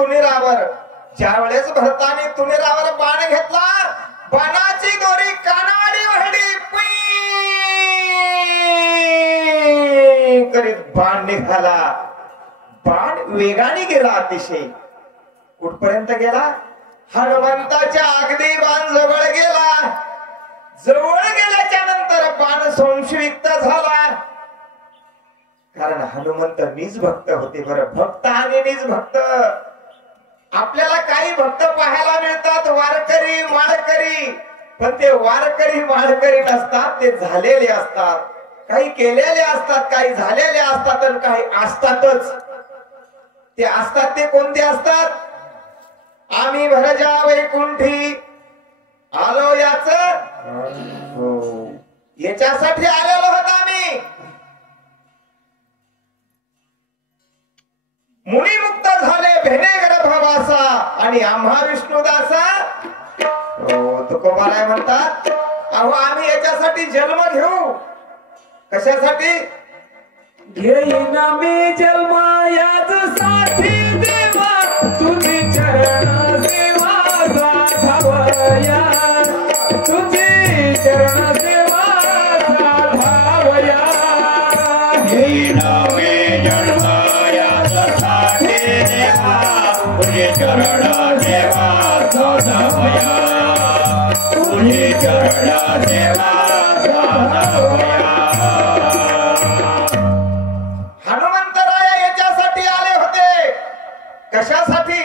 तुनीरावर. ज्या वेळेस भरताने तुनीरावर बाण घेतला, बाणाची दोरी कानावाडी वळली, करीत बाण निघाला. बाण वेगाने गेला अतिशय. कुठपर्यंत गेला? हनुमंताच्या अगदी बाण जवळ गेला. जवळ गेल्याच्या नंतर बाण संशयिक्त झाला. कारण हनुमंत निज भक्त होते. बरं, भक्त आणि निज भक्त. आपल्याला काही भक्त पाहायला मिळतात, वारकरी माळकरी, पण ते वारकरी माळकरी नसतात, ते झालेले असतात. काही केलेले असतात, काही झालेले असतात, आणि काही असतातच. ते असतात ते कोणते असतात? आम्ही भरजा वैकुंठी आलो याच याच्यासाठी आलेलो होतो आम्ही. मुनी मुक्त झाले भेने गर्भवासा आणि आम्हा विष्णुदासा. तुकोबाराय म्हणतात, अहो आम्ही याच्यासाठी जन्म घेऊ. कशासाठी? घेईना मी जन्म याचसाठी देवा, तुझी चरण सेवा साधावया, तुझी चरण सेवा साधावया. घेईना मी जन्म याचसाठी देवा, तुझी चरण सेवा साधावया, तुझी चरण सेवा साधावया. हनुमंतराय याच्यासाठी आले होते. कशासाठी?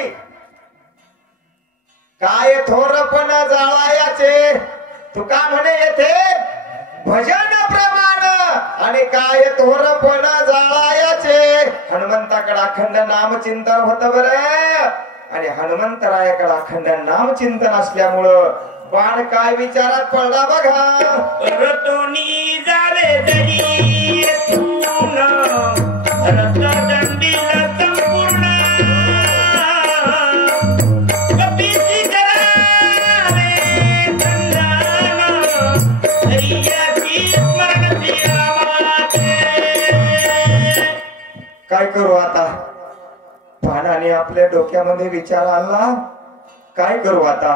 काय थोरपण जाळायाचे, तुका म्हणे येथे भजन प्रमाण, आणि काय थोरपण जाळायाचे. हनुमंताकडे अखंड नामचिंतन होतं बरं. आणि हनुमंतरायाकडे अखंड नामचिंतन असल्यामुळं बाण काय विचारात पडला बघा. रतोनी झाले तरी रत्नदंडीला संपूर्ण कपीची करावे कंदान, हरियाची स्मरण रामाचे. काय करू आता? बाणाने आपल्या डोक्यामध्ये विचार आणला, काय करू आता?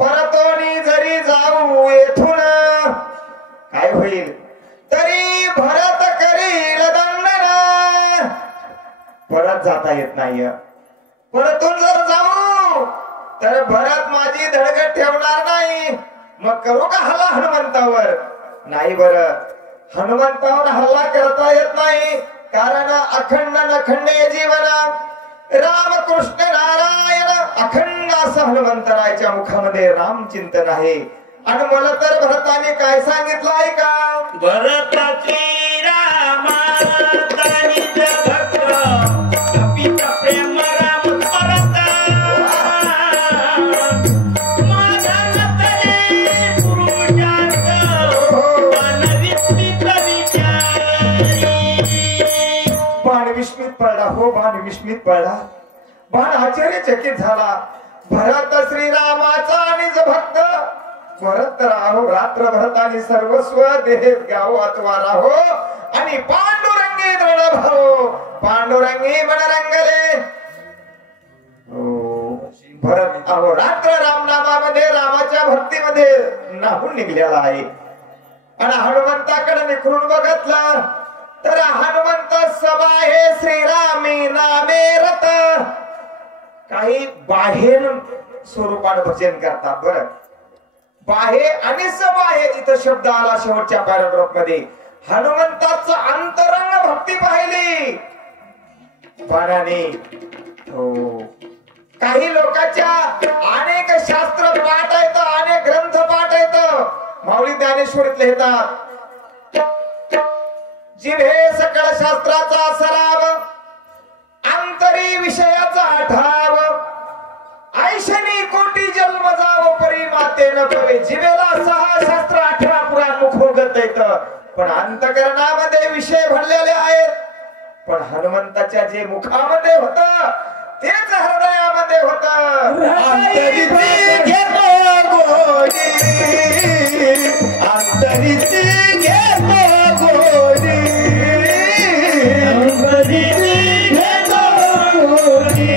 परतोनी जरी जाऊ येथून काय होईल, तरी भरत करील दंडन. परत जाता येत नाही. परतून जर जाऊ तर भरत माझी धडकत ठेवणार नाही. मग करू का हल्ला हनुमंतावर? नाही. बरं, हनुमंतावर हल्ला करता येत नाही, कारण अखंड नखंडे जीवन रामकृष्ण नारायण अखंड असं हनुमंतरायच्या मुखामध्ये रामचिंतन आहे. आणि मला तर भरताने काय सांगितलं आहे का? भरत श्रीरामा निज भक्त, कपीचा प्रेम राम परत, माझा नतले पुरुषार्थ, बाण विस्मित विचारी. बाण विस्मित पडला. हो, बाण विस्मित पडला. बाण आश्चर्यचकित झाला. भरत श्रीरामाचा निज भक्त. भरत राहो रात्र भरतानी सर्वस्व देह गाव अथवा राहो, आणि पांडुरंगी दृढ भाव, पांडुरंगी मन रंगले. भरत अहो रात्र रामनामामध्ये रामाच्या भक्तीमध्ये नाहून निघलेला आहे. आणि हनुमंताकडे निखरून बघितलं तर हनुमंत सभा हे श्रीरामी नामे रत. काही बाहेर स्वरूपाने भजन करतात. बरं, बाहे आणि सबाहे इथं शब्द आला शेवटच्या पॅराग्राफ मध्ये. हनुमंताचं अंतरंग भक्ती पाहिली बाणाने. हो, काही लोकांच्या अनेक शास्त्र पाठ आहेत, अनेक ग्रंथ पाठ आहेत. माऊली ज्ञानेश्वरीत लिहितात, जिभे सकळ शास्त्राचा सराव, अंतरी विषयाचा ठाव, ऐशनी कोटी जन्म जाव परी माते न पवे. जिभेला 6 शास्त्र 18 पुराण मुखोगत येत, पण अंतकरणामध्ये विषय भरलेले आहेत. पण हनुमंताच्या जे मुखामध्ये होत तेच हृदयामध्ये होत. अंतरीची घेतो गोडी, अंतरीची घेतो गोडी, अंतरीची घेतो गोडी.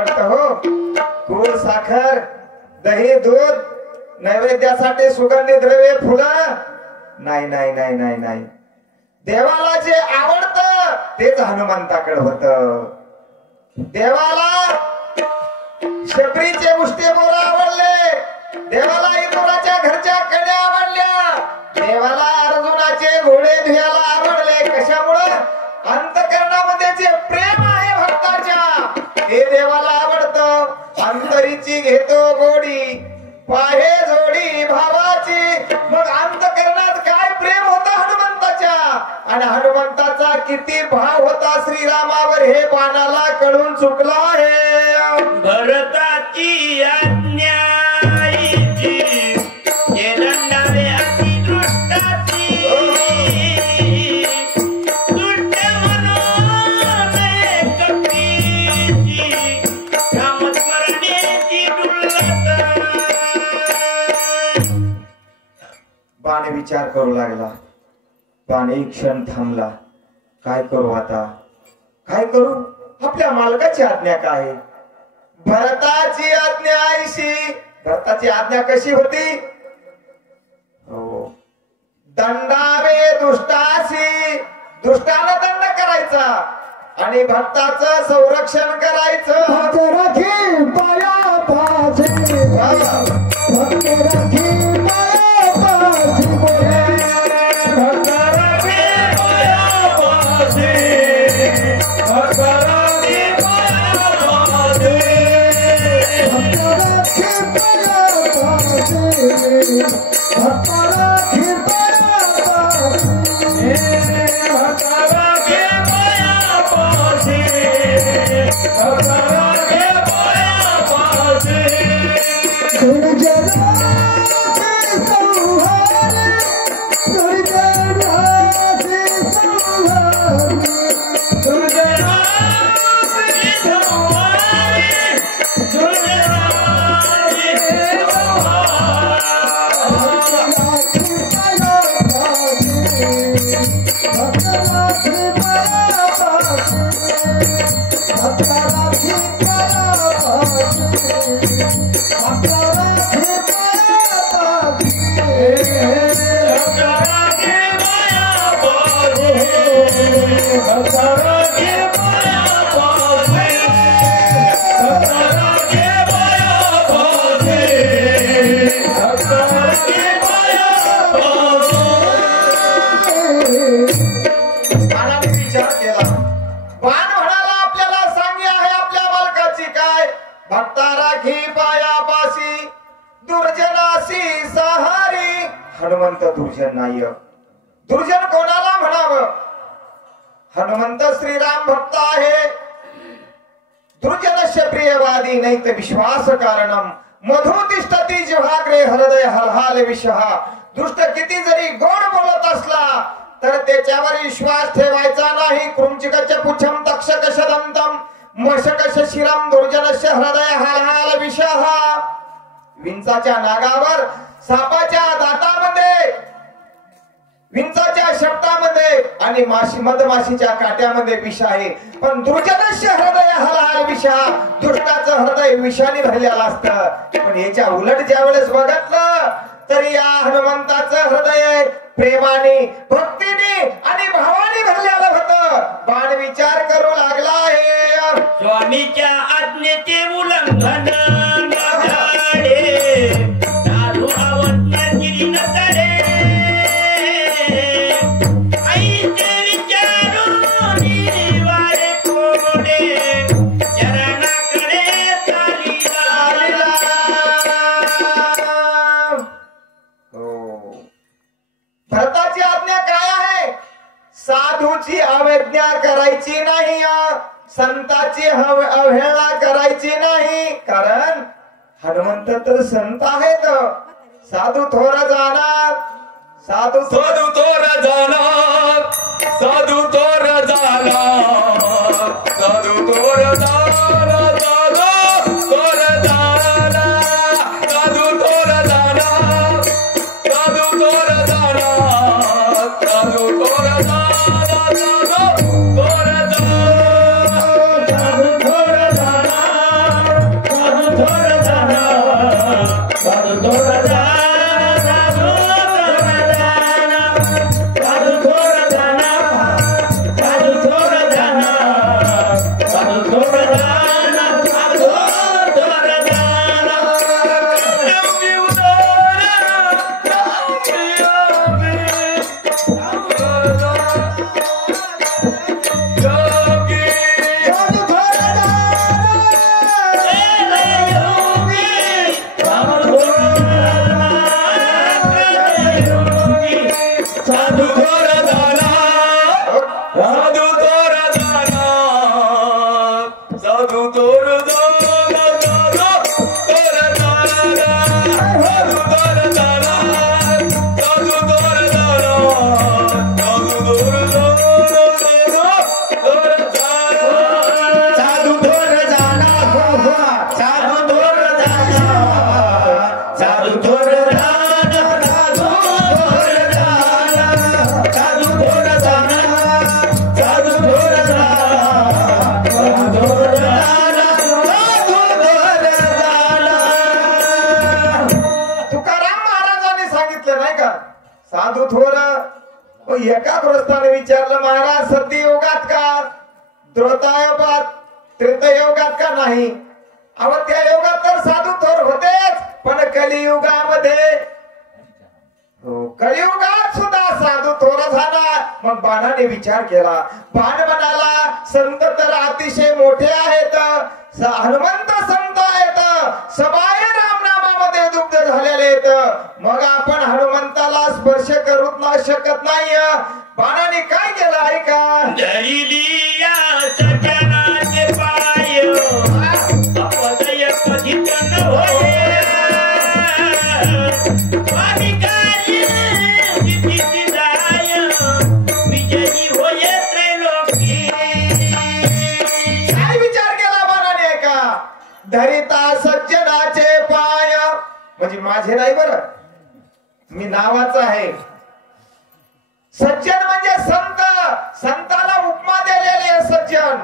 आवडतं हो. गूळ साखर दही दूध नैवेद्यासाठी सुगंधी द्रव्ये फुलं नाही नाही नाही नाही नाही. देवाला जे आवडतं तेच हनुमंताकडे होत. देवाला शबरीचे उष्टे मोर आवडले, देवाला इंद्राच्या घरच्या कन्या आवडल्या, देवाला अर्जुनाचे घोडे धुयाला आवडले. कशामुळं? अंतकरणामध्ये जे प्रेम आहे भक्ताच्या ते देवाला आवडतं. अंतरीची घेतो गोडी पाहे जोडी भावाची. मग अंतकरणात काय प्रेम होता हनुमंताच्या, आणि हनुमंताचा किती भाव होता श्रीरामावर हे बाणाला कळून चुकला आहे. भरताची आज्ञा आईची, केरंडारे अतिदृष्टाची, दुष्ट मनोन कपीची, कामस्मरणेची डुलता. बाण विचार करू लागला. बाण एक क्षण थांबला. काय करू आता, काय करू? आपल्या मालकाची आज्ञा काय? भरताची आज्ञा आईशी. भरताची आज्ञा कशी होती? हो, दंडावे दुष्टाशी. दुष्टाला दंड करायचा आणि भक्ताचं संरक्षण करायचं. हनुमंत दुर्जन नाही. दुर्जन कोणाला म्हणावं? हनुमंत श्रीराम भक्त आहे. दुर्जनस्य प्रियवादी नैत विश्वास कारणम मधुतिष्ठती जिव्हाग्रे हृदय हलहाल विषहा. दुष्ट किती जरी गोड बोलत असला तर त्याच्यावर विश्वास ठेवायचा नाही. कृंचिकच पुच्छम तक्षक शदंतम मशकश शिरम दुर्जनस्य हृदय हलहाल विषहा. विंचाच्या नागावर, सापाच्या दातामध्ये, विंचाच्या शेपटामध्ये आणि मधमाशीच्या काट्यामध्ये विष आहे. पण दुर्जनस्य हृदय हलहाल विषा. दुष्टाचं हृदय विषाने भरलेलं असतं. पण याच्या उलट ज्या वेळेस बघितलं तर या हनुमंताचं हृदय प्रेमाने, भक्तीने आणि भावाने भरलेलं होतं. बाण विचार करू लागला आहे. स्वामीच्या आज्ञेचे उल्लंघन झाले, साधू अवज्ञा केली न तडे. आईचे विचारून वारे कोडे, चरणाकडे चालिला. भरताची आज्ञा काय आहे? साधूची अवज्ञा करायची नाही, संताची अवहेळना करायची नाही. कारण हनुमंत तर संत आहेत. साधू थोर जाणार, साधू थोर जाणार, साधू थोर जाणार, साधू थोर जाणार, साधू थोर जाणार, साधू थोर जाणार, साधू थोर जाणार, साधू थोर जाणार, साधू थोर जाणार, साधू थोर जाणार. विचारलं महाराज सत्ययुगात का त्रेतायुगात त्रेतायुगात का नाही? अहो त्या युगात तर साधू थोर होतेच, पण कलियुगामध्ये कलियुगात सुद्धा साधू थोर झाला. मग बाणाने विचार केला. बाण म्हणाला संत तर अतिशय मोठे आहेत, हनुमंत संत आहेत, सबाई रामनामामध्ये दुग्ध झालेले आहेत. मग आपण हनुमंताला स्पर्श करू शकत नाही. बाणाने काय केलं ऐका. धरिली या सजनाचे पाय अपदय पतित न होय. स्वामिकारी नितीदाय विजयी होय त्रैलोकी. काय विचार केला बाणाने ऐका. धरिता सज्जनाचे पाय म्हणजे माझे नाही बरं, मी नावाचा आहे. सज्जन म्हणजे संत, संताला उपमा दिलेले सज्जन.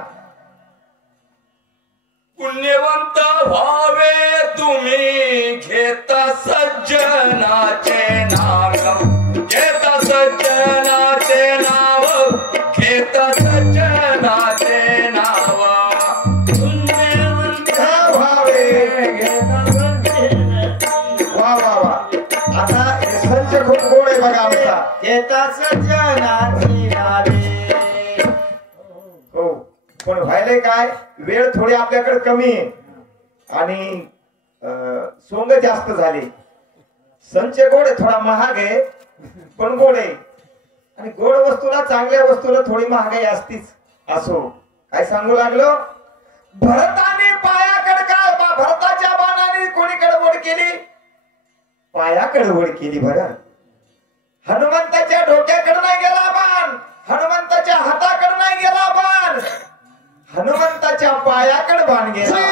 पुण्यवंत व्हावे तुम्ही घेता सज्जनाचे नाव, घेता सज्जनाचे नाव, घेता सज्जनाचे नाव. पुण्यवंत भावे वा वा वा. आता हे संच खूप गोड आहे बघा आमचा. घेता सज्जनाची नावे. हो पण व्हायलंय काय, वेळ थोडी आपल्याकडे कमी आहे आणि सोंग जास्त झाली. संच गोड आहे, थोडा महाग आहे पण गोड आहे. आणि गोड वस्तूला चांगल्या वस्तूला थोडी महागाई असतीच. असो काय सांगू लागलो. भरताने पायाकडे काय भरताच्या बाणाने कोणी कडवड केली, पायाकडे वड केली. बरं हनुमंताच्या डोक्याकडे नाही गेला बाण, हनुमंताच्या हाताकडे नाही गेला बाण, हनुमंताच्या पायाकडे बाण गेला.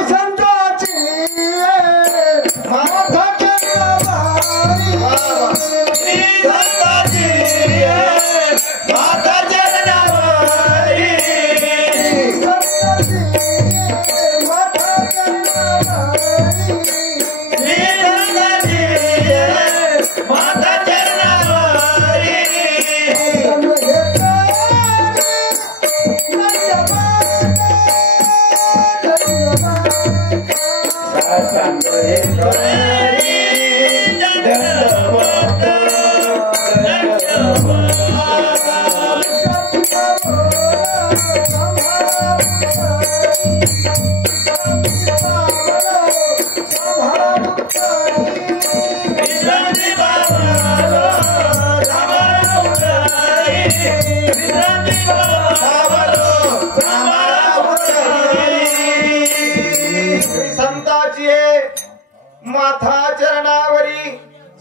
माथा चरणावरी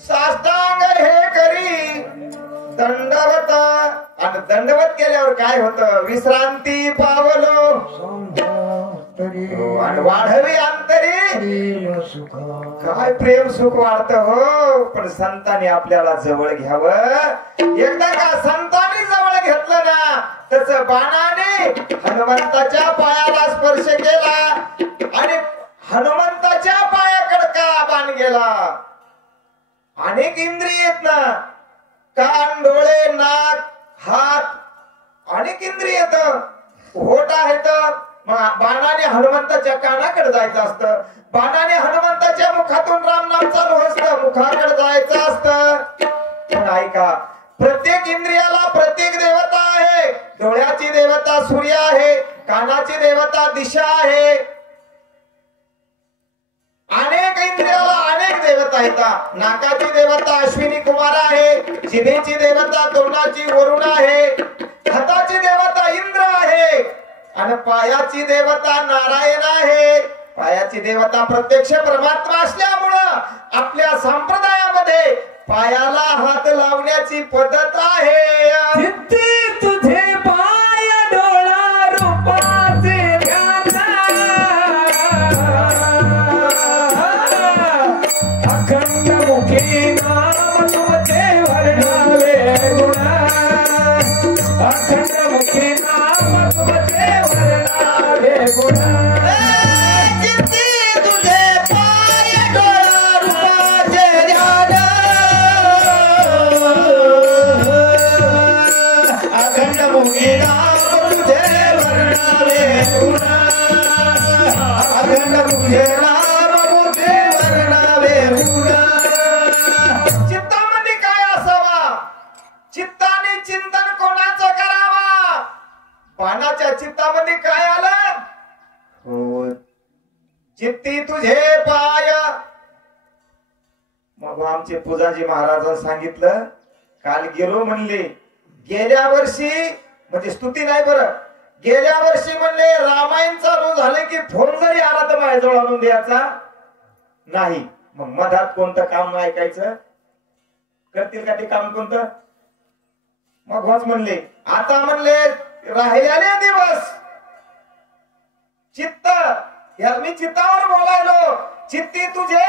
साष्टांग हे करी दंडवत. आणि दंडवत केल्यावर काय होतं, विश्रांती पावलो आणि वाढवी अंतरी. काय प्रेम सुख वाढत हो. पण संतांनी आपल्याला जवळ घ्यावं. एकदा का संतांनी जवळ घेतलं ना तस बाणाने हनुमंताच्या पायाला स्पर्श केला आणि हनुमंताच्या पायाकडे का बाण गेला. अनेक इंद्रिय आहेत ना, कान डोळे नाक हात अनेक इंद्रिय आहेत, होट आहेत. बाणाने हनुमंताच्या कानाकडे जायचं असतं, बाणाने हनुमंताच्या मुखातून रामनाम चालू असतं, मुखाकडे जायचं असतं. पण ऐका प्रत्येक इंद्रियाला प्रत्येक देवता आहे. डोळ्याची देवता सूर्य आहे, कानाची देवता दिशा आहे. अनेक इंद्रियाला अनेक देवता येतात. नाकाची देवता अश्विनी कुमार आहे, जिभेची देवता तोंडाची वरुण आहे, हाताची देवता इंद्र आहे आणि पायाची देवता नारायण आहे. पायाची देवता प्रत्यक्ष परमात्मा असल्यामुळं आपल्या संप्रदायामध्ये पायाला हात लावण्याची पद्धत आहे. तुझे पाय डोळा रूपाचे अखंड मुखी नाम तुमचे वर्णावे गुणा, अखंड मुखी नाम तुमचे वर्णावे गुणा. तुझे पाय डोळा रूपाचे ध्यान, अखंड मुखी नाम तुझे वर्णावे गुण अखंड मुखे नाम तुझे वर्णावे गुण चित्तामध्ये काय असावा चित्ताने चिंतन कोणाचं करावा पानाच्या चित्तामध्ये काय आलं हो चित्ती तुझे पाय मग आमचे पूजाजी महाराजांनी सांगितलं काल गेलो म्हणले गेल्या वर्षी म्हणजे स्तुती नाही बरं गेल्या वर्षी म्हणले रामायण चालू झाले की फोन जरी आला तर माझ्याजवळ आणून द्यायचा नाही मग मधात कोणतं काम ऐकायचं करतील का ते काम कोणतं मग होच म्हणले आता म्हणले राहिलेले दिवस चित्त या मी चित्तावर बोलायलो चित्ती तुझे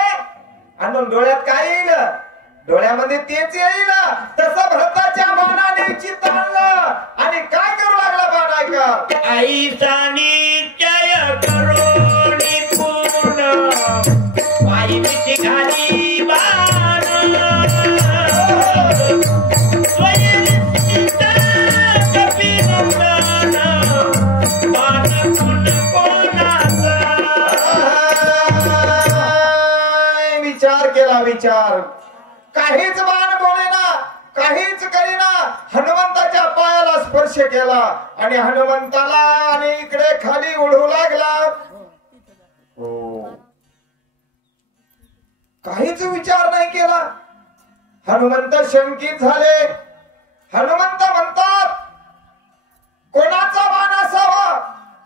आणि डोळ्यात काय येईल डोळ्यामध्ये तेच येईल तसं भरताच्या बाणाने चित्त आणलं आणि काय करू लागला बाण ऐका आईचा निश्चय करोनी पूर्ण वाईची घाली बाण स्वयं चित्त कपिनंदन बाण कुण कोणाचा विचार केला विचार काहीच बाण बोलेना काहीच करीना हनुमंताच्या पायाला स्पर्श केला आणि हनुमंताला आणि इकडे खाली उडू लागला हो काहीच विचार नाही केला हनुमंत शंकित झाले हनुमंत म्हणतात कोणाचा बाण असावा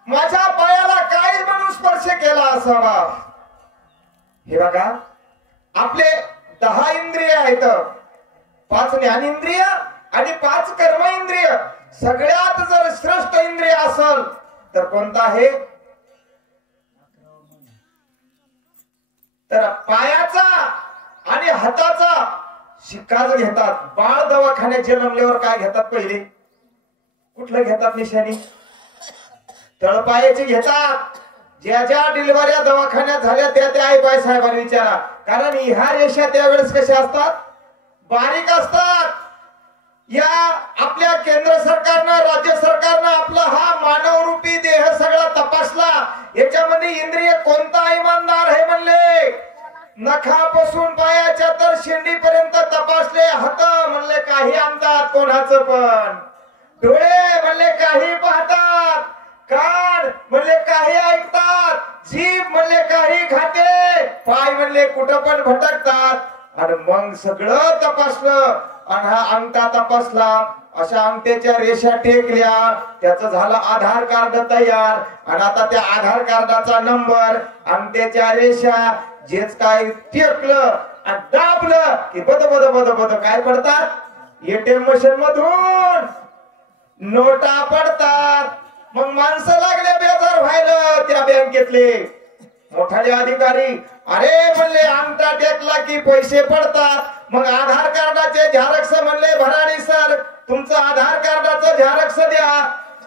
माझ्या पायाला काय म्हणून स्पर्श केला असावा हे बघा आपले 10 इंद्रिय आहेत 5 ज्ञानेंद्रिय आणि 5 कर्म इंद्रिय सगळ्यात जर श्रेष्ठ इंद्रिय असेल तर कोणता आहे तर पायाचा आणि हाताचा शिक्काच घेतात बाळ दवाखान्यात जन्मल्यावर काय घेतात पहिले कुठलं घेतात निशाणी तळपायाची घेतात ज्या ज्या डिलिव्हऱ्या दवाखान्यात झाल्या त्या आई बाई साहेबांना विचारा कारण ह्या रेषा त्यावेळेस कशा असतात बारीक असतात या आपल्या केंद्र सरकारनं राज्य सरकारनं आपला हा मानवरूपी देह सगळा तपासला याच्यामध्ये इंद्रिय कोणता इमानदार आहे म्हणले नखापासून पायाच्या तर शेंडीपर्यंत तपासले हात म्हणले काही आणतात कोणाचं पण डोळे म्हणले काही पाहतात कान म्हणले काही ऐकतात जीभ म्हणले काही खाते पाय म्हणले कुठं पण भटकतात आणि मग सगळं तपासलं आणि हा अंगठा तपासला अशा अंगठ्याच्या रेषा टेकल्या त्याचं झालं आधार कार्ड तयार आणि आता त्या आधार कार्डाचा नंबर अंगठ्याच्या रेषा जेच काय टेकलं आणि दाबलं की बद बद बद बद काय पडतात एटीएम मशीन मधून नोटा पडतात मग माणसं लागले बेजार व्हायला त्या बँकेतले मोठाले अधिकारी अरे म्हणले अंगठा टेकला की पैसे पडतात मग आधार कार्डाचे झेरॉक्स म्हणले भराडी सर तुमचं आधार कार्डाचं झेरॉक्स द्या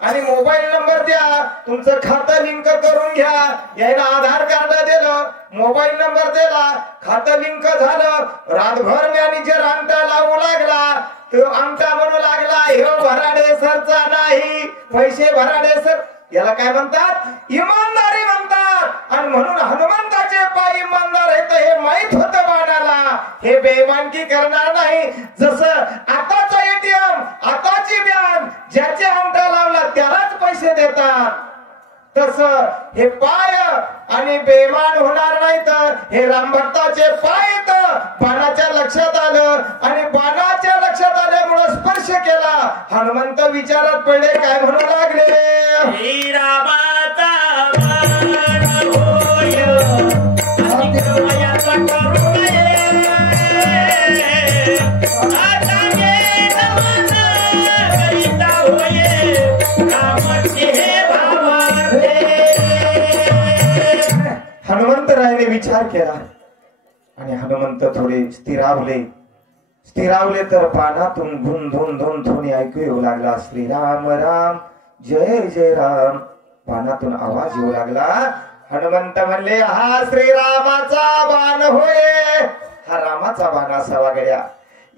आणि मोबाईल नंबर द्या तुमचं खातं लिंक करून घ्या यायला आधार कार्ड दिलं मोबाईल नंबर दिला खातं लिंक झालं रातभर मॅनेजर अंगठा लावू लागला तो अंगठा म्हणू लागला हे भराडे सरचा नाही पैसे भराडे सर याला काय म्हणतात इमानदारी म्हणतात आणि म्हणून हनुमंताचे पाय इमानदार आहेत हे माहित होतं बाणाला हे बेईमानकी करणार नाही जसं आताचा एटीएम आताची बँक ज्याचे अंगठा लावला त्यालाच पैसे देतात तसं हे पाय आणि बेईमान होणार नाही तर हे रामभक्ताचे पाय तर बाणाच्या लक्षात आलं आणि बाणाच्या लक्षात आल्यामुळे स्पर्श केला हनुमंत विचारात पडले काय म्हणू लागले श्रीरामाचा बाण होय अतिक्रमयाचा करुणे आता ये नमन करिता होय रामाचे हे भावार्थे हनुमंतरायाने विचार केला आणि हनुमंत थोडे स्थिरावले तर पानातून धुन धुन धुन ध्वनी ऐकू येऊ लागला श्रीराम राम जय जय राम पानातून आवाज येऊ लागला हनुमंत म्हणले हा श्रीरामाचा बाण होय हा रामाचा बाण असावा गड्या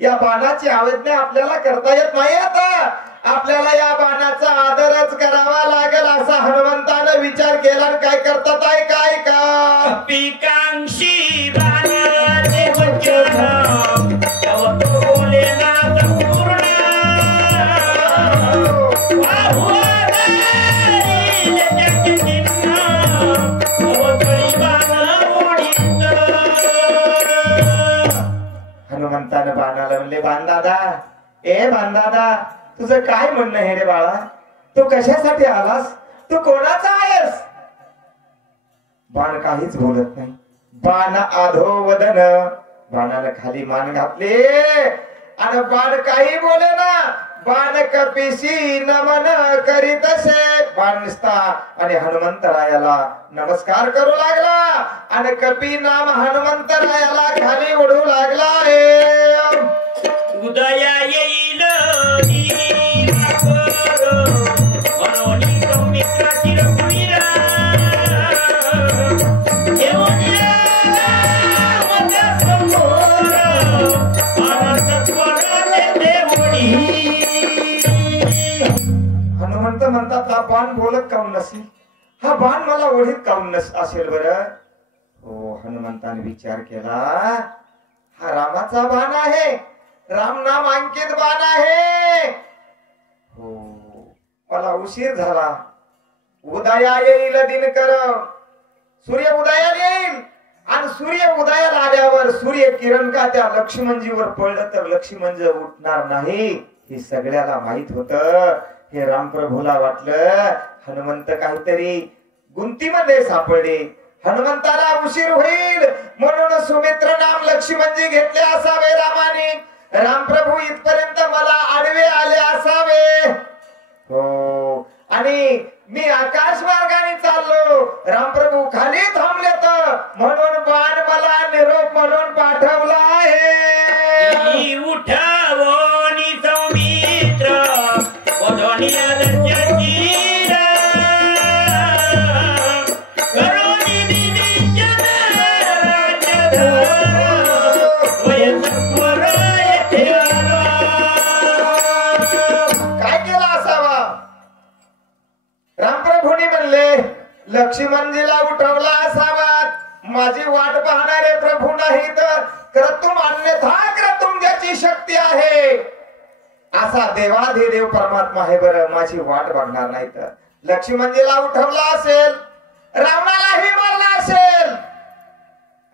या बाणाची आवेदना आपल्याला करता येत नाही आता आपल्याला या बाणाचा आदरच करावा लागेल असा हनुमंतानं विचार केला आणि काय करतात ऐका पिकांशी बाणाचे वचन तव बोले नाथ पूर्ण हनुमंतानं बाणाला म्हणले बाणदादा ए बाणदादा तुझं काय म्हणणं आहे रे बाळा तू कशासाठी आलास तू कोणाचा आहेस बाण काहीच बोलत नाही बाण आधो वदन बाणाला खाली मान घातले आणि बाण काही बोले ना बाण कपिशी नमन करीत असे बाण निसता आणि हनुमंतरायाला नमस्कार करू लागला आणि कपी नाम हनुमंतरायाला खाली ओढू लागला उदया येईल हनुमंत म्हणतात हा बाण बोलत काऊन नसेल हा बाण मला ओढीत काऊन असेल बर हो हनुमंताने विचार केला हा रामाचा बाण आहे राम नाम अंकित बाण आहे हो मला उशीर झाला उदया येईल दिनकर सूर्य उदयाला येईल आणि सूर्य उदयाला आल्यावर सूर्य किरण का त्या लक्ष्मणजीवर पडलं तर लक्ष्मण उठणार नाही हे सगळ्याला माहित होत हे रामप्रभूला वाटलं हनुमंत काहीतरी गुंतीमध्ये सापडले हनुमंताला उशीर होईल म्हणून सुमित्र नाम लक्ष्मणजी घेतले असावे रामाने रामप्रभू इथपर्यंत मला आडवे आले असावे हो आणि मी आकाश मार्गाने चाललो रामप्रभू खाली थांबले तर म्हणून बाण मला निरोप म्हणून पाठवला आहे उठावोनी सौमित्र वधोनी आदर्शजीरा करोनी निनिचन राजधारा वयसत्वर येथे आला काय केला असावा रामप्रभूंनी म्हणले लक्ष्मणजीला उठवला असावा माझी वाट पाहणारे प्रभू नाही तर क्रतुम अन्यथा क्रतुम ज्याची शक्ती आहे असा देवाधिदेव परमात्मा आहे बरं माझी वाट बघणार नाही तर लक्ष्मणजीला उठवला असेल रावणालाही मारला असेल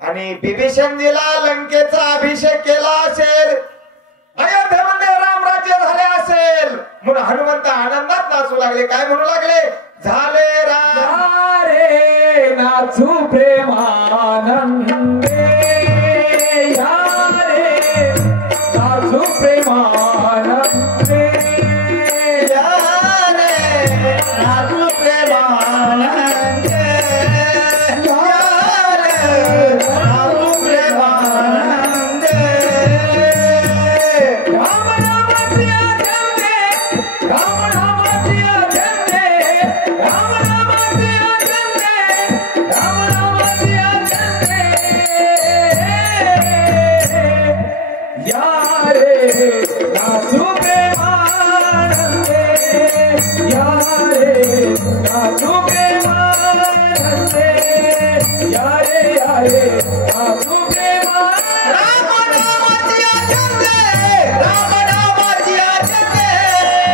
आणि बिभीषणजीला लंकेचा अभिषेक केला असेल अयोध्येमध्ये रामराज्य झाले असेल म्हणून हनुमंत आनंदात नाचू लागले काय म्हणू लागले झाले राम रे नाचू प्रेमानंदे या रे नाचू प्रेमानंदे या रे नाचू प्रेमानंदे या रे नाचू प्रेमानंदे राम नाम प्रिया जंदे राम नाम प्रिया जंदे राम नाम प्रिया जंदे राम नाम प्रिया जंदे या रे नाचू प्रेमानंदे या रे नाचू प्रेमानंदे या रे नाचू प्रेमानंदे राम नामाची आचंदे राम नामाची आचंदे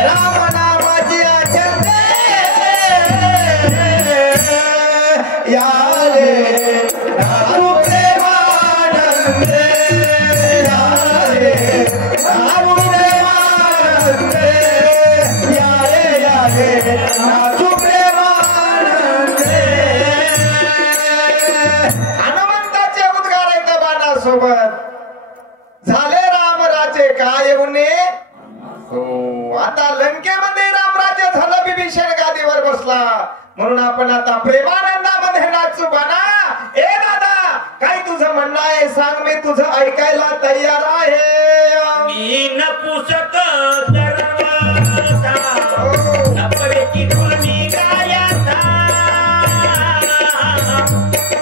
राम नामाची आचंदे या रे नाचू प्रेमानंदे या रे नाचू प्रेमानंदे या रे नाचू प्रेमानंदे हनुमंताचे उद्गार आहेत बाणासोबत झाले रामराजे काय उन्हे हो आता लंकेमध्ये रामराज्य झालं बिभीषण गादीवर बसला म्हणून आपण आता प्रेमानंदामध्ये नाचू बाणा ए दादा काय तुझं म्हणणं आहे सांग मी तुझं ऐकायला तयार आहे मी नपुसक सर्वाचा नपवेची ध्वनी गायाचा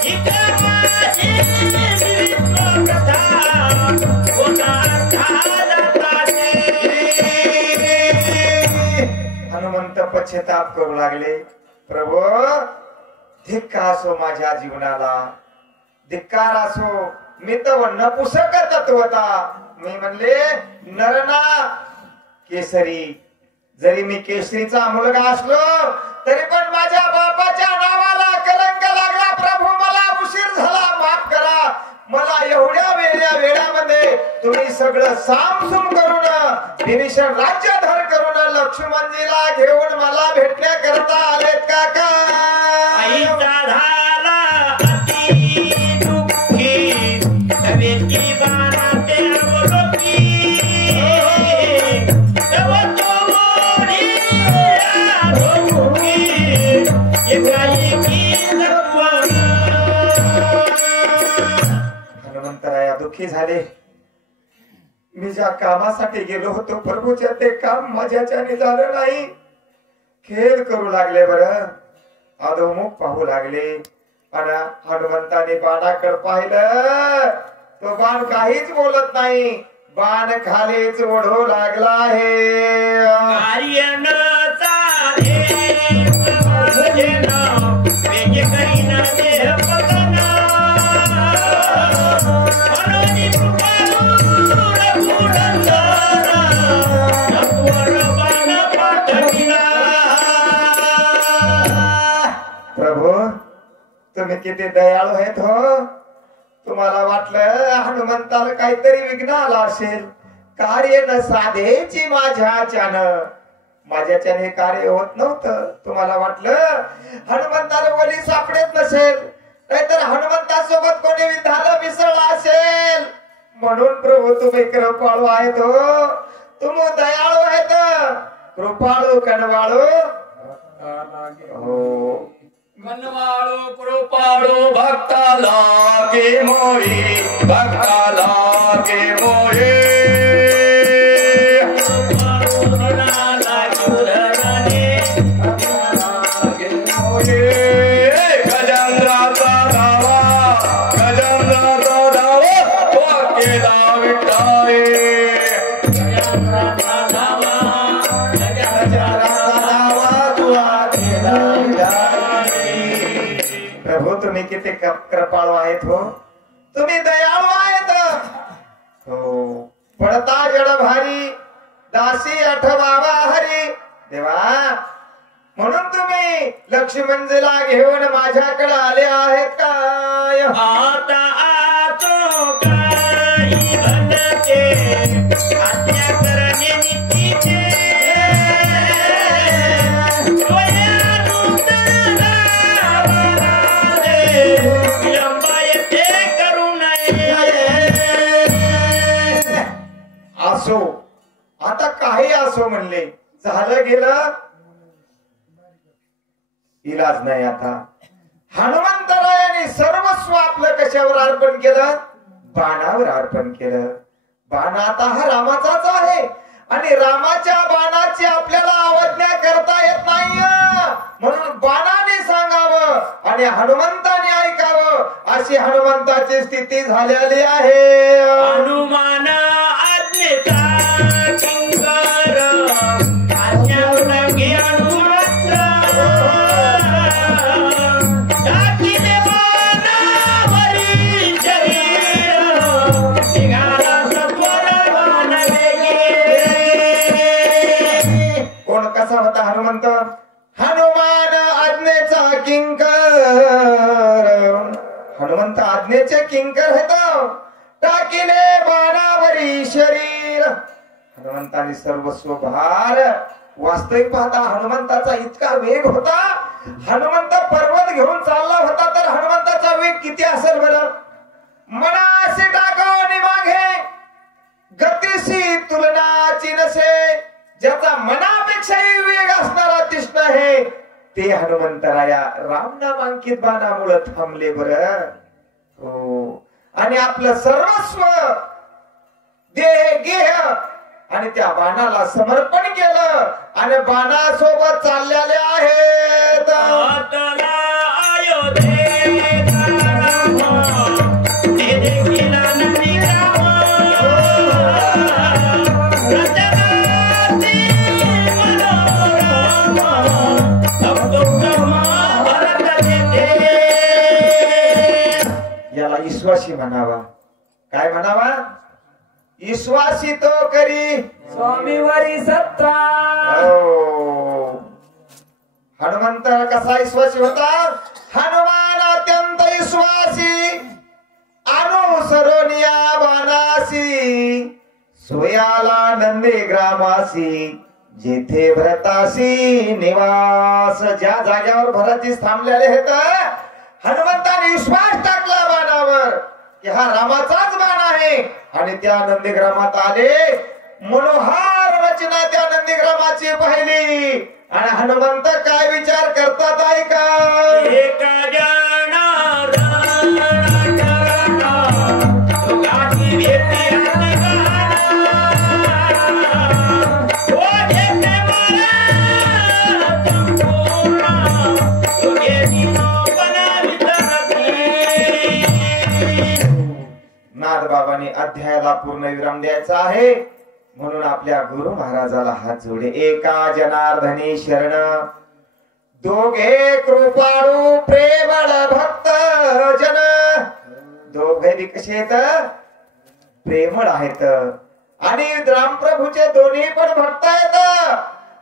इका माझी विश्वकथा कोणा जाता पश्चाताप करू लागले. प्रभू धिक्कार असो माझ्या जीवनाला, धिक्कार असो. मी तर नपुसक तत्वता. मी म्हणले नरना केसरी, जरी मी केसरीचा मुलगा असलो तरी पण माझ्या बापाच्या नावाला कलंक लागला. प्रभू मला उशीर झाला, माफ करा. मला एवढ्या वेळामध्ये तुम्ही सगळं सामसूम करून विभीषण राज्यधर करून लक्ष्मणजीला घेऊन मला भेटण्याकरता आलेत काका. आईचा झाला अति दुःखी, हवेची बाणाते अवलोकी. तव तोडी आधोमुखी, एकाएकी जगवा. हनुमंतराया दुःखी झाले. मी ज्या कामासाठी गेलो होतो प्रभूच्या, ते काम माझ्याच्याने झालं नाही. खेळ करू लागले, बरं अधोमुख पाहू लागले. आणि हनुमंताने बाणाकडे पाहिलं, तो बाण काहीच बोलत नाही. बाण खालीच ओढू लागला आहे. कार्य न चाले समाजन, वेगे करीना देह पतना. मनोनी कृपाळू रघुनंदना, नकुवर बाण पाठविला. प्रभू तुम्ही किती दयाळू आहेत हो. तुम्हाला वाटलं हनुमंताला काहीतरी विघ्न आला असेल. कार्य न साधेची माझ्याच्याने कार्य होत नव्हतं. तुम्हाला वाटलं हनुमंताला वली सापडेत नसेल, नाहीतर हनुमंतासोबत कोणी विधान मिसळला असेल. म्हणून प्रभू तुम्ही कृपाळू आहेत हो. तुम्ही दयाळू आहेत, कृपाळू कणवाळू हो. मनवाळू कृपाळू भक्ताला के मोही, भक्ताला के मोही. गजेंद्राचा धावा, गजेंद्राचा धावा तो केला विठाई. प्रभू तुम्ही किती कृपाळू आहेत हो. तुम्ही दयाळू आहेत हो. पडता जड भारी, दासी आठवावा हरी. देवा म्हणून तुम्ही लक्ष्मणजीला घेऊन माझ्याकडे आले आहेत काय. आता आतो काही बनते, आज्ञा करणे नीतीचे. असो आता काही असो म्हणले, झालं गेलं, इलाज नाही आता. हनुमंतरायाने सर्वस्व आपलं कशावर अर्पण केलं, बाणावर अर्पण केलं. बाण आता हा रामाचाच आहे आणि रामाच्या बाणाची आपल्याला अवज्ञा करता येत नाही. म्हणून बाणाने सांगावं आणि हनुमंताने ऐकावं, अशी हनुमंताची स्थिती झालेली आहे. हनुमान आज्ञेचा किंकर, आज्ञा उल्लंघी हनुमंत. टाकीले बाणावरी शरीर, निघाला सत्वर बाण वेगे. कोण कसा होता हनुमंत. हनुमान आज्ञेचा किंकर, हनुमंत आज्ञेचे किंकर होता. टाकिले बाणावरी शरीर, हनुमंताने सर्वस्व भार. वास्तविक पाहता हनुमंताचा इतका वेग होता. हनुमंत पर्वत घेऊन चालला होता, तर हनुमंताचा वेग किती असेल बरं. मनासे टाकाव निमागे, गतीशी तुलनाची नसे. ज्याचा मनापेक्षाही वेग असणारा तीक्ष्ण आहे, ते हनुमंतराया रामनामांकित बाणामुळे थांबले बरं हो. आणि आपलं सर्वस्व देह गेह आणि त्या बाणाला समर्पण केलं आणि बाणासोबत चाललेले आहेत. आतला अयोध्येचा राम, ते देखील आनंदी राम. रचनाती मनोरम, विश्वासी म्हणावा. काय म्हणावा? विश्वासी तो करी स्वामीवारी सत्ता. हो. हनुमंत कसा विश्वासी होता? हनुमान अत्यंत विश्वासी, अनुसरोनिया बाणासी, सोयाला नंदी ग्रामासी, जेथे भरतासी निवास. ज्या जागेवर भरतीस थांबलेले आहेत, हनुमंताने विश्वास टाकला बाणावर की हा रामाचाच बाण आहे. आणि त्या नंदीग्रामात आले. मनोहार रचना त्या नंदीग्रामाची पाहिली. आणि हनुमंत काय विचार करतात ऐका. एका नाथबाबांनी अध्यायाला पूर्ण विराम द्यायचा आहे. म्हणून आपल्या गुरु महाराजाला हात जोडे. एका जनार्दनी शरण, दोघे कृपाळू प्रेमळ भक्त जन. दोघे कसे आहेत? प्रेमळ आहेत. आणि रामप्रभूचे दोन्ही पण भक्त आहेत.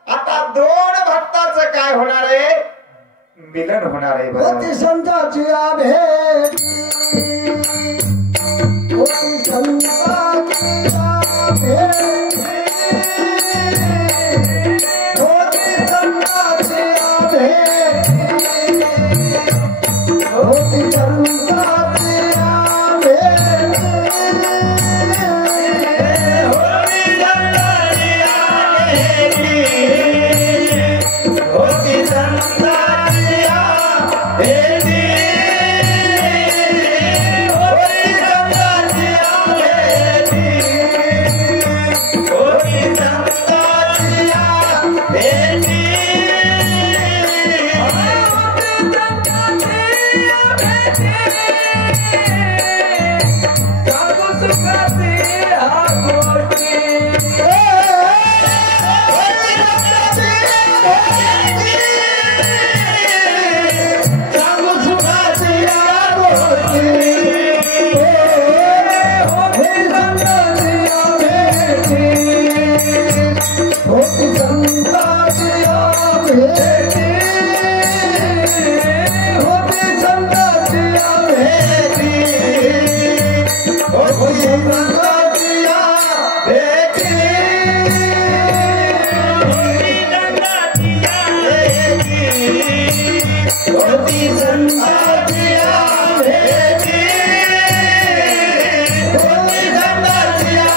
आता दोन भक्ताचं काय होणार आहे? मिलन होणार आहे. होती संताची भेट, होती संताची भेट, होती संताची भेट, होती संताची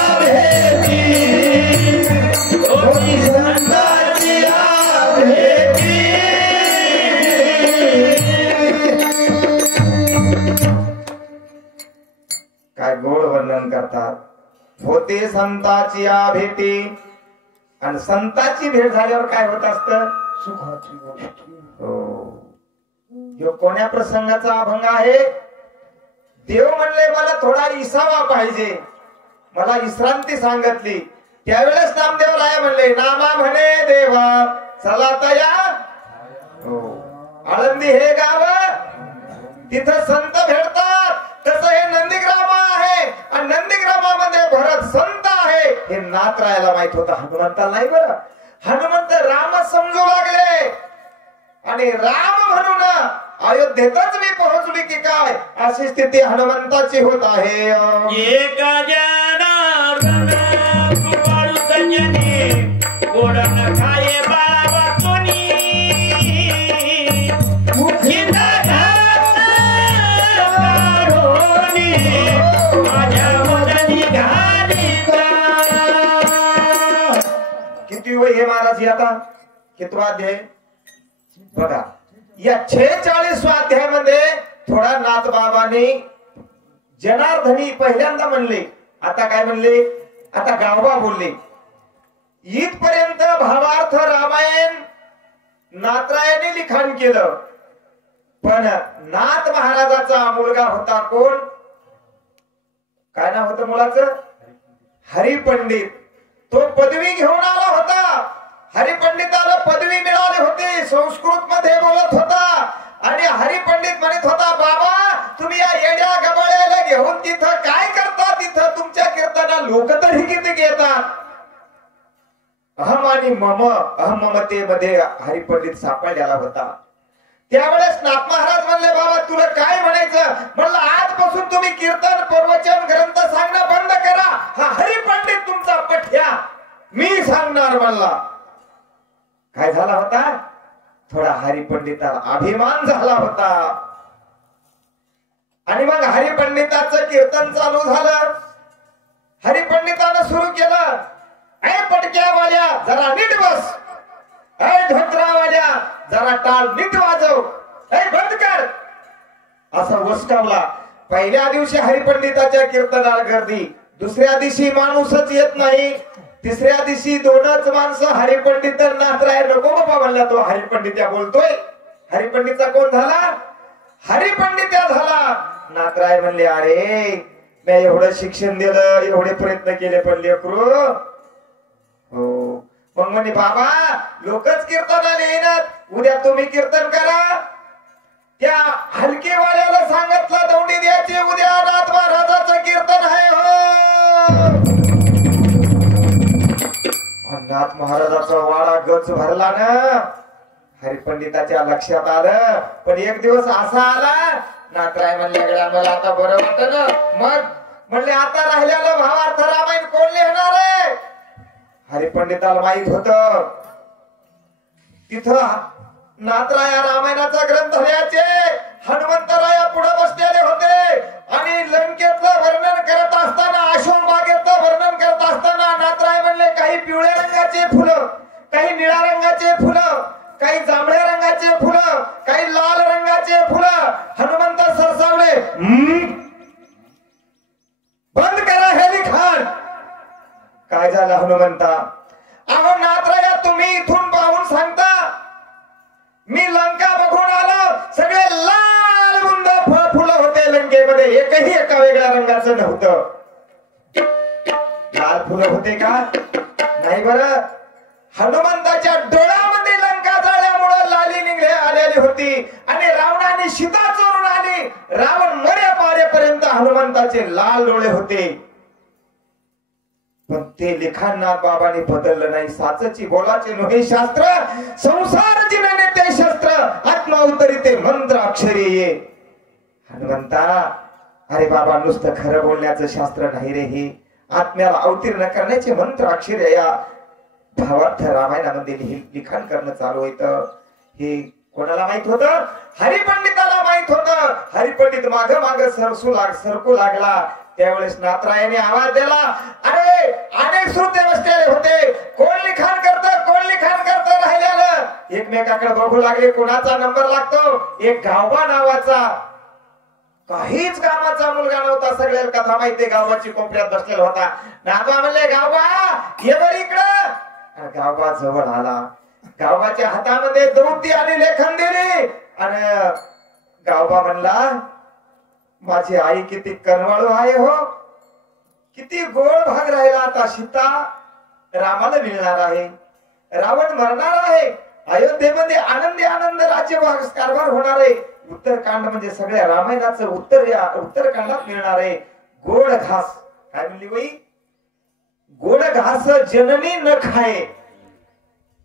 भेट, होती संताची भेटी. काय गोड वर्णन करतात. होते संताची या भेटी. आणि संताची भेट झाल्यावर काय होत असत? सुखाची गोष्टी. हो. कोण्या प्रसंगाचा अभंग आहे? देव म्हणले मला थोडा विसावा पाहिजे, मला विश्रांती सांगितली. त्यावेळेस नामदेव राय म्हणले नामा म्हणे देवा चला तया. हो. आळंदी हे गाव, तिथं संत भेटतात. तसं हे नंदीग्राम आहे. आणि नंदीग्रामामध्ये भरत संत आहे हे नाथरायाला माहित होतं, हनुमंताला नाही. बरं, हनुमंत राम समजू लागले. आणि राम म्हणून अयोध्येतच मी पोहोचली की काय, अशी स्थिती हनुमंताची होत आहे. एका जनार्दन कृपाळू संजनी, गोड न खाये बाळा वाचोनी. मुखीचा घात काढोनी, माझ्या मदनी घालिता. किती वय हे महाराज हे आता? कितवा अध्याय बघा. या 46 अध्यायामध्ये थोडा नाथबाबांनी जनार्दनी पहिल्यांदा म्हणले. आता काय म्हणले? आता गावबा बोलले. इथपर्यंत भावार्थ रामायण नाथरायाने लिखाण केलं. पण नाथ महाराजाचा मुलगा होता कोण? काय नाव होतं मुलाचं? हरिपंडित. तो पदवी घेऊन आला होता. हरिपंडिताला पदवी मिळाली होती, संस्कृत मध्ये बोलत होता. आणि हरिपंडित म्हणत होता बाबा तुम्ही या येड्या गबाळ्याला घेऊन तिथं काय करता? तिथं तुमच्या कीर्तना लोक तरी किती घेतात? अहम आणि अहम ममतेमध्ये हरिपंडित सापडलेला होता. त्यावेळेस नाथ महाराज म्हणले, बाबा तुला काय म्हणायचं? म्हणलं आजपासून तुम्ही कीर्तन प्रवचन ग्रंथ सांगणं बंद करा. हा हरिपंडित तुमचा पठ्या मी सांगणार म्हणला. काय झाला होता? थोडा हरिपंडिताला अभिमान झाला होता. आणि मग हरिपंडिताचं कीर्तन चालू झालं. हरिपंडितानं सुरू केलं, ऐ पटक्यावाल्या जरा नीट बस, ऐ धोत्रावाल्या जरा टाळ नीट वाजव, ऐ बंद कर, असा वसकावला. पहिल्या दिवशी हरिपंडिताच्या कीर्तनाला गर्दी, दुसऱ्या दिवशी माणूसच येत नाही, तिसऱ्या दिवशी दोनच माणसं. हरिपंडित नाथराय नको बाबा म्हणला, तो हरिपंडित्या बोलतोय. हरिपंडितचा कोण झाला? हरिपंडित्या झाला. नाथराय म्हणले, अरे मी एवढं शिक्षण दिलं, एवढे प्रयत्न केले, पण लेकरू हो. मग म्हणे, बाबा लोकच कीर्तनाला येणार, उद्या तुम्ही कीर्तन करा. त्या हलकेवाल्याला सांगितलं दौंडी द्यायची, उद्या नाथ महाराजाचं कीर्तन आहे हो. नाथ महाराजाचा वाडा गच भरला ना. हरिपंडिताच्या लक्षात आलं. पण एक दिवस असा आला, नाथराय म्हणले, मला आता बरं वाटत ना. मग म्हणले, आता राहिलेलं भावार्थ रामायण कोण लिहिणार आहे? हरिपंडिताला माहित होत तिथं नाथराया रामायणाचा ग्रंथ लिहायचे. हनुमंतराया पुढे बसलेले होते आणि लंकेतलं वर्णन करत असताना, अशोकबागेतलं वर्णन करत असताना नाथराय म्हणले, काही पिवळ्या रंगाचे फुलं, काही निळ्या रंगाचे फुलं, काही जांभळ्या रंगाचे फुलं, काही लाल रंगाचे फुलं. हनुमंत सरसावले, बंद करा हे लिखाण. काय झालं हनुमंता? अहो नाथराया, तुम्ही इथून पाहून सांगता, मी लंका बघून आलो, सगळे लाल बुंद फुलं होते लंकेमध्ये, एकही एका वेगळ्या रंगाचं नव्हतं. लाल फुलं होते का? नाही. बरं, हनुमंताच्या डोळ्यामध्ये लंका जाळल्यामुळे लाली निघले आलेली होती आणि रावणाने सीता चोरून आली. रावण मरेपर्यंत हनुमंताचे लाल डोळे होते. पण ते लिखाण नाथ बाबांनी बदललं नाही. साचची बोलाचे नव्हे शास्त्र, संसार जिनने ते शस्त्र, आत्मा उतरी ते मंत्र अक्षरी ये. हनुमंता, अरे बाबा नुसतं खरं बोलण्याचं शास्त्र नाही रे, हे आत्म्याला अवतीर्ण करण्याचे मंत्र अक्षर या भावार्थ रामायणामध्ये लिखाण करणं चालू होतं. हे कोणाला माहित होतं? हरिपंडिताला माहित होतं. हरिपंडित माग माग सरकू लागला. त्यावेळेस नाथरायाने आवाज दिला, अरे अनेक श्रोते बसलेले होते, कोण लिखाण करतं, कोण लिखाण करतं राहिलेलं. एकमेकाकडे बघू लागले, कोणाचा नंबर लागतो. एक गावबा नावाचा, काहीच कामाचा मुलगा नव्हता, सगळ्या कथा माहितीये, गावाची कोपऱ्यात बसलेला होता. नाथबा म्हणले, गावबा ये बरं इकडं. गावबा जवळ आला. गावबाच्या हातामध्ये दौती आणि लेखन दिली आणि गावबा म्हणला, माझी आई किती कनवाळू आहे हो, किती गोड भाग राहिला. आता सीता रामाला मिळणार आहे, रावण मरणार आहे, अयोध्येमध्ये आनंदी आनंद राज्य कारभार होणार आहे. उत्तरकांड म्हणजे सगळ्या रामायणाचं उत्तर या उत्तरकांडात मिळणार आहे. गोड घास, काय म्हणली बाई? गोड घास जननी न खाये.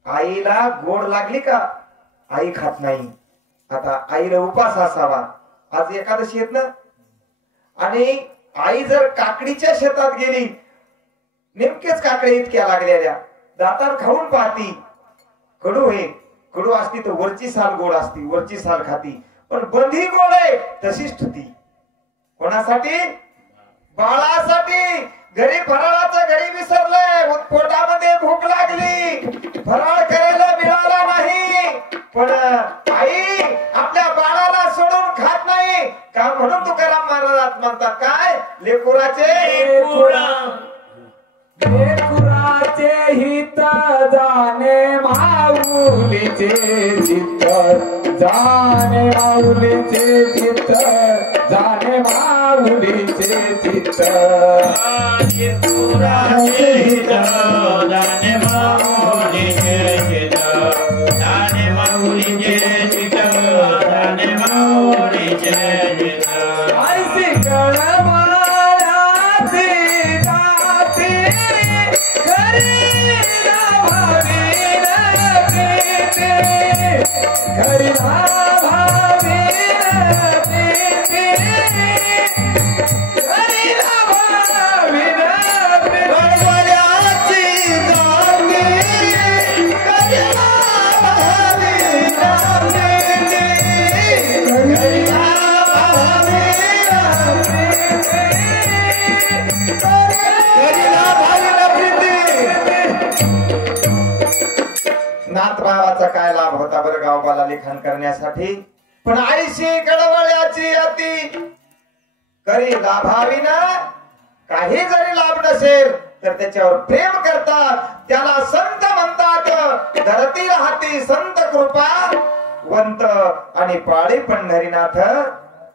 आईला गोड लागली का? आई खात नाही. आता आईला उपास असावा. आज एकादशी येत ना, आणि आई जर काकडीच्या शेतात गेली, नेमकेच काकडे इतक्या लागलेल्या, दातार खाऊन पाहती, कडू आहे, कडू असती तर वरची साल गोड असती, वरची साल खाती, पण बंधी गोड आहे तशीच ठुती. कोणासाठी? बाळासाठी. घरी फराळाचं घरी विसरलंय, पोटामध्ये भूक लागली, फराळ करायला मिळाला नाही, पण आई आपल्या बाळाला सोडून खात नाही का? म्हणून तुकाराम महाराज म्हणतात, काय? लेकुराचे हित जाणे माऊलीचे चित्त, जाणे माऊलीचे चित्त, जाणे माऊलीचे चित्त. लेकुराचे हित जाणे माऊलीचे चित्त, जाणे माऊलीचे चित्त, जाणे माऊलीचे चित्त. ऐसी गणमा नातभावाचा काय लाभ होता बरं गावबाला लिखाण करण्यासाठी. पण आईशी कळवळ्याची अति करी लाभाविना काही जरी लाभ नसेल तर त्याच्यावर प्रेम करतात. त्याला संत म्हणतात. धरती राहती संत कृपा वंत आणि पाळी पंढरीनाथ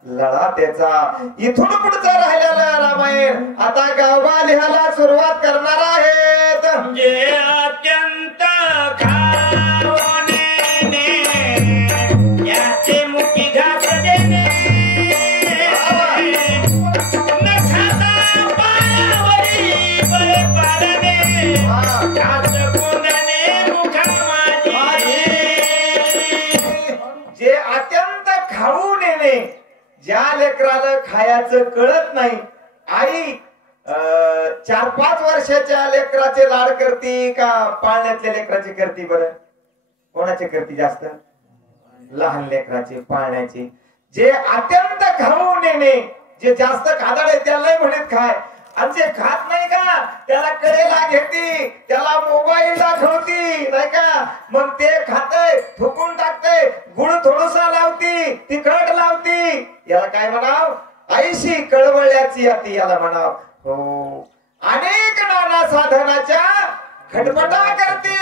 लढा त्याचा. इथून पुढचं राहिलेलं रामायण आता गावबा लिहायला सुरुवात करणार आहेत. जे अत्यंत खावणे याचे मुखी घात देणे न खाता पायावरी बळे पाडणे घात कोंडणे मुखा माझी. जे अत्यंत खाऊ नेणे ज्या लेकराला खायचं कळत नाही. आई 4-5 वर्षाच्या लेकराचे लाड करती का पाळण्यातल्या लेकराचे करती बरं? कोणाचे करती जास्त? लहान लेकराचे पाळण्याचे. जे अत्यंत खाऊ नेणे जे जास्त खादाडे त्यालाही म्हणत खाय. आणि जे खात नाही का त्याला कडेला घेती त्याला मोबाईल दाखवती नाही का मग ते खातय थुकून टाकतय गुळ थोडसा लावती तिखट लावती. याला काय म्हणाव? आईशी कळवळ्याची अति याला म्हणाव. हो अनेक नाना साधनाच्या खटपटा करते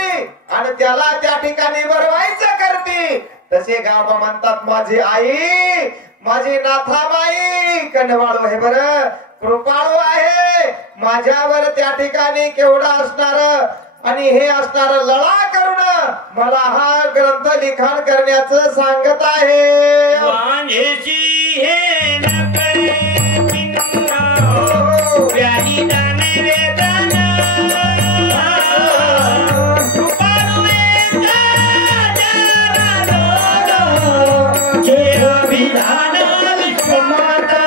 आणि त्याला त्या ठिकाणी बरवायचं करते. तसे गावबा म्हणतात माझी आई माझी नाथाबाई कणवाळू आहे बरं कृपाळू आहे. माझ्यावर त्या ठिकाणी केवढा असणार आणि हे असणार लढा करून मला हा ग्रंथ लिखाण करण्याचं सांगत आहे. वांझेची हे न करे पिंगा व्याधी दाने वेदना कृपाळू जे अभिधान विश्वमाता.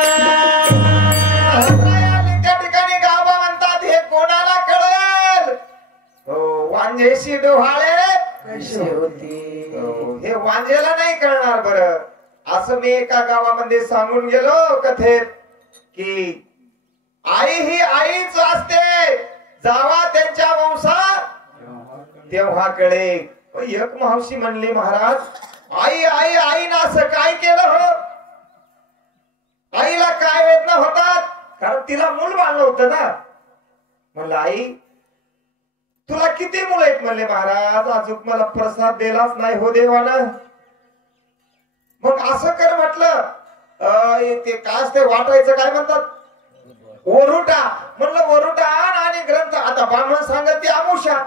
त्या ठिकाणी गावबा म्हणतात हे कोणाला कळेल? वांझेशी डोहाळे कसे होते. हे वांझेला नाही कळणार बरं. असं मी एका गावामध्ये सांगून गेलो कथेत की आई ही आईच असते. जावा त्यांच्या वंशा तेव्हा कळे. एक मावशी म्हणली महाराज आई आई आईनं असं काय केलं हो? आईला काय वेदना होतात? कारण तिला मूल बाळ होतं ना. म्हणलं आई तुला किती मुलं आहेत? म्हणले महाराज अजून मला प्रसाद दिलाच नाही हो देवानं. मग असं कर म्हटलं ते काय असते वाटायचं काय म्हणतात वरुटा. म्हणलं वरुटा आण आणि ग्रंथ. आता ब्राह्मण सांगत ती आमुषा.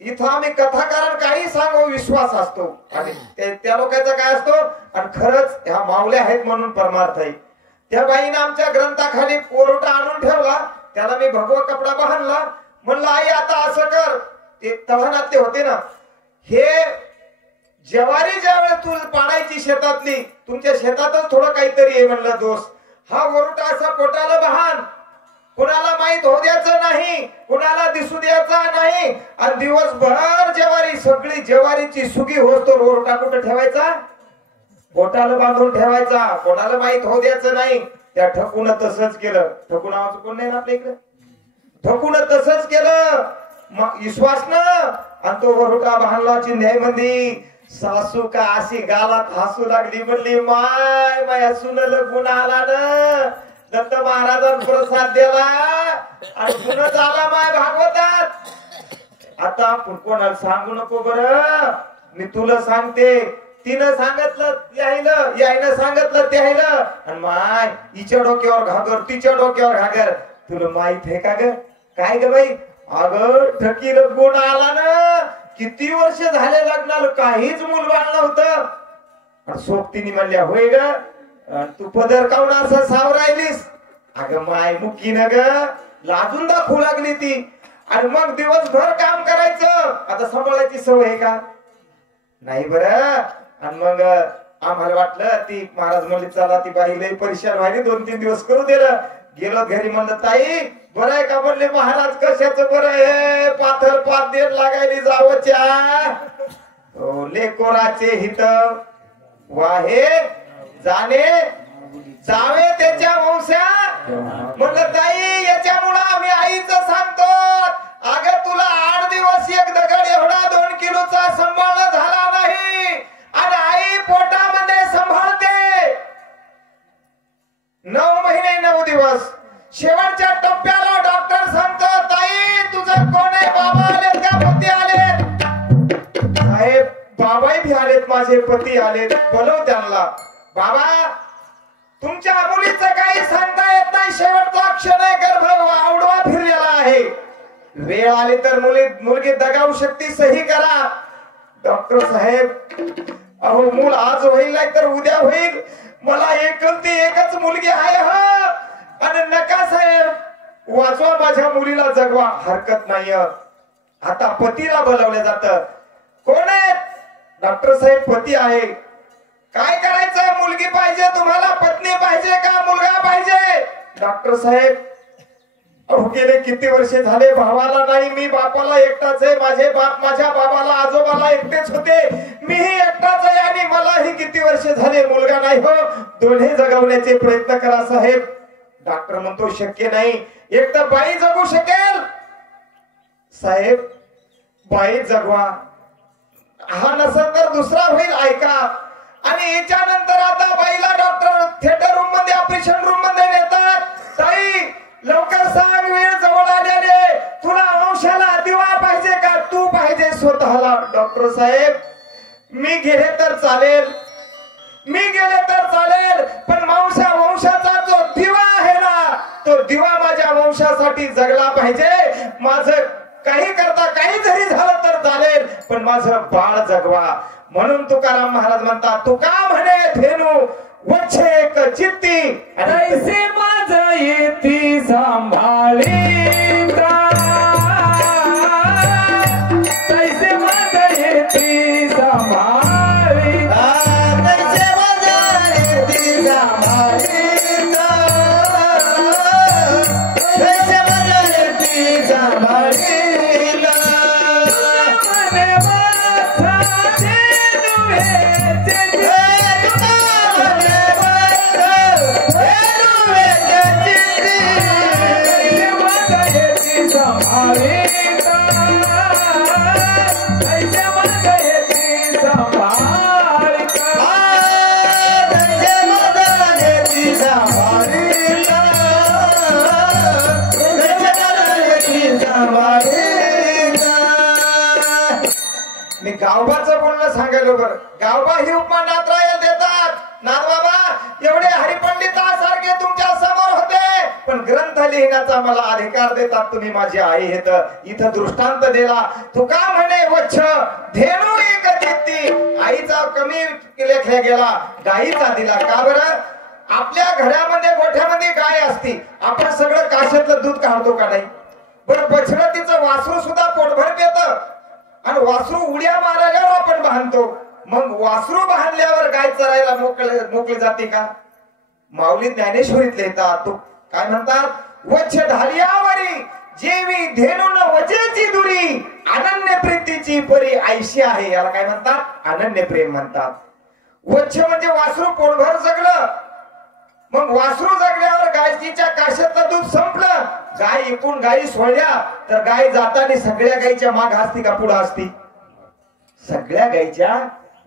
इथं आम्ही कथाकारण काही सांगू विश्वास असतो आणि त्या लोकांचा काय असतो आणि खरंच ह्या मावल्या आहेत म्हणून परमार्थ आहे. त्या बाईने आमच्या ग्रंथाखाली वरुटा आणून ठेवला. त्याला मी भगवा कपडा बांधला. म्हणलं आई आता असं कर. ते तळणात ते होते ना हे ज्वारी ज्या वेळेस तू पाडायची शेतातली तुमच्या शेतातच थोडं काहीतरी आहे म्हणलं दोष. हा वरुटा असा पोटाला बहान कुणाला माहित होऊ द्यायचं नाही कुणाला दिसू द्यायचा नाही. आणि दिवसभर ज्वारी सगळी ज्वारीची सुगी होतो वरुटा कुठं ठेवायचा? पोटाला बांधून ठेवायचा. कोणाला माहित होऊ द्यायचं नाही. त्या ठकून तसंच केलं. ठकून नावाचं कोण नाही ना आपल्या इकडे. ठकून तसंच केलं विश्वास न. आणि तो वरुटा बांधला चिंध्यामध्ये. सासू का अशी गालात हसू लागली. म्हणली माय माया सुनल गुण आला ना. दत्त महाराजांना प्रसाद दिला आणि गुण झाला माय भागवतात. आता आपण कोणाला सांगू नको बरं. मी तुला सांगते. तिनं सांगितलं यायनं सांगितलं त्यायनं आणि माय हिच्या डोक्यावर घागर तिच्या डोक्यावर घागर. तुला माहित आहे का ग? काय ग बाई? अगं ठकील गुण आला ना. किती वर्ष झाले लग्नाला काहीच मूल बाळ नव्हतं. सोबतीने म्हणल्या होय ग तू पदर काऊन असं साव राहिलीस? अगं माय मुकी न ग लाजून दाखवू लागली ती. आणि मग दिवसभर काम करायचं. आता सांभाळायची सवय आहे का? नाही बरं. आणि मग आम्हाला वाटलं ती महाराज म्हणली चला ती बाई लई परेशान व्हायली 2-3 दिवस करू दिलं. गेलो घरी म्हणलं ताई बरं आहे का म्हणले. महाराज कशाचं बरं आहे पाथर पात देत लागायली जावच्या लेकोराचे हित वाहे जाणे जावे त्याच्या वंशा. म्हणलं ताई याच्यामुळं आम्ही आईचं सांगतो अगं तुला 8 दिवस एक दगड एवढा 2 किलोचा सांभाळ झाला नाही आणि आई पोटामध्ये सांभाळते 9 महिने 9 दिवस. शेवटच्या टप्प्याला डॉक्टर सांगतो ताई तुझं कोण आहे बाबा आलेत का पती आलेत. साहेब बाबाही भी आलेत माझे पती आलेत. बोलव त्यांना. बाबा तुमच्या मुलीचं काही सांगता येत नाही शेवटचा क्षण आहे गर्भ आवडवा फिरलेला आहे. वेळ आली तर मुलगी दगावू शकते सही करा. डॉक्टर साहेब अहो मूल आज होईल नाही तर उद्या होईल. मला एकुलती एकच मुलगी आहे हा आणि नका साहेब वाचवा माझ्या मुलीला जगवा. हरकत नाही. आता पतीला बोलावलं जातं. कोण आहे डॉक्टर साहेब पती आहे. काय करायचं मुलगी पाहिजे तुम्हाला पत्नी पाहिजे का मुलगा पाहिजे. डॉक्टर साहेब अहो गेले किती वर्षे झाले भावाला नाही मी बापाला एकटाच आहे. माझे बाप माझ्या बाबाला आजोबाला एकटेच होते. मीही एकटाच आहे आणि मलाही किती वर्षे झाले मुलगा नाही हो. दोन्ही जगवण्याचे प्रयत्न करा साहेब. डॉक्टर म्हणतो शक्य नाही. एक तर बाई जगू शकेल. साहेब बाई जगवा हा नसेल तर दुसरा होईल ऐका. आणि याच्यानंतर आता बाईला डॉक्टर थिएटर रूम मध्ये ऑपरेशन रूम मध्ये नेतात. ताई लवकर सांग वेळ जवळ आलेले तुला वंशाला दिवा पाहिजे का तू पाहिजे स्वतःला. डॉक्टर साहेब मी गेले तर चालेल मी गेले तर चालेल पण वंशाचा जो दिवा आहे ना तो दिवा माझ्या वंशासाठी जगला पाहिजे. माझं काही करता काही जरी झालं तर चालेल पण माझं बाळ जगवा. म्हणून तुकाराम महाराज म्हणतात तुका म्हणे धेनू वच्छे एक चित्ती तैसे माझ येती सांभाळी तैसे माझ येती सांभाळी तैसे माझा येती सांभाळी तैसे माझा येती सांभाळी मी गावबाचं बोलणं सांगायलो बरं. गावबा ही उपमा नाथरायला देतात. नाथ बाबा एवढे हरिपंडितासारखे तुमच्या समोर होते पण ग्रंथ लिहिण्याचा मला अधिकार देतात तुम्ही माझी आई हेत. इथं दृष्टांत दिला तुका म्हणे वच्छ धेनू एक चित्ती. आईचा कमी लेखला गेला गाईचा दिला. का बरं आपल्या घरामध्ये गोठ्यामध्ये गाय असती आपण सगळं काशातलं दूध काढतो का नाही. बरं बछडं तिचं वासरू सुद्धा पोटभर पेत आणि वासरू उड्या मारायला आपण बांधतो. मग वासरू बांधल्यावर गाय चरायला मोकळी जाते का. माऊली ज्ञानेश्वरीत लिहितात तो काय म्हणतात वच्छ ढालियावरी जेवी धेनून वजेची दुरी अनन्य प्रीतीची परी आयशी आहे. याला काय म्हणतात अनन्य प्रेम म्हणतात. वच्छ म्हणजे वासरू पोटभर जगलं. मग वासरू जगल्यावर गायीच्या काशातलं दूध संपलं. गाय एकूण गायी सोडल्या तर गाय जाताना सगळ्या गायीच्या माग असती का पुढे असती. सगळ्या गायीच्या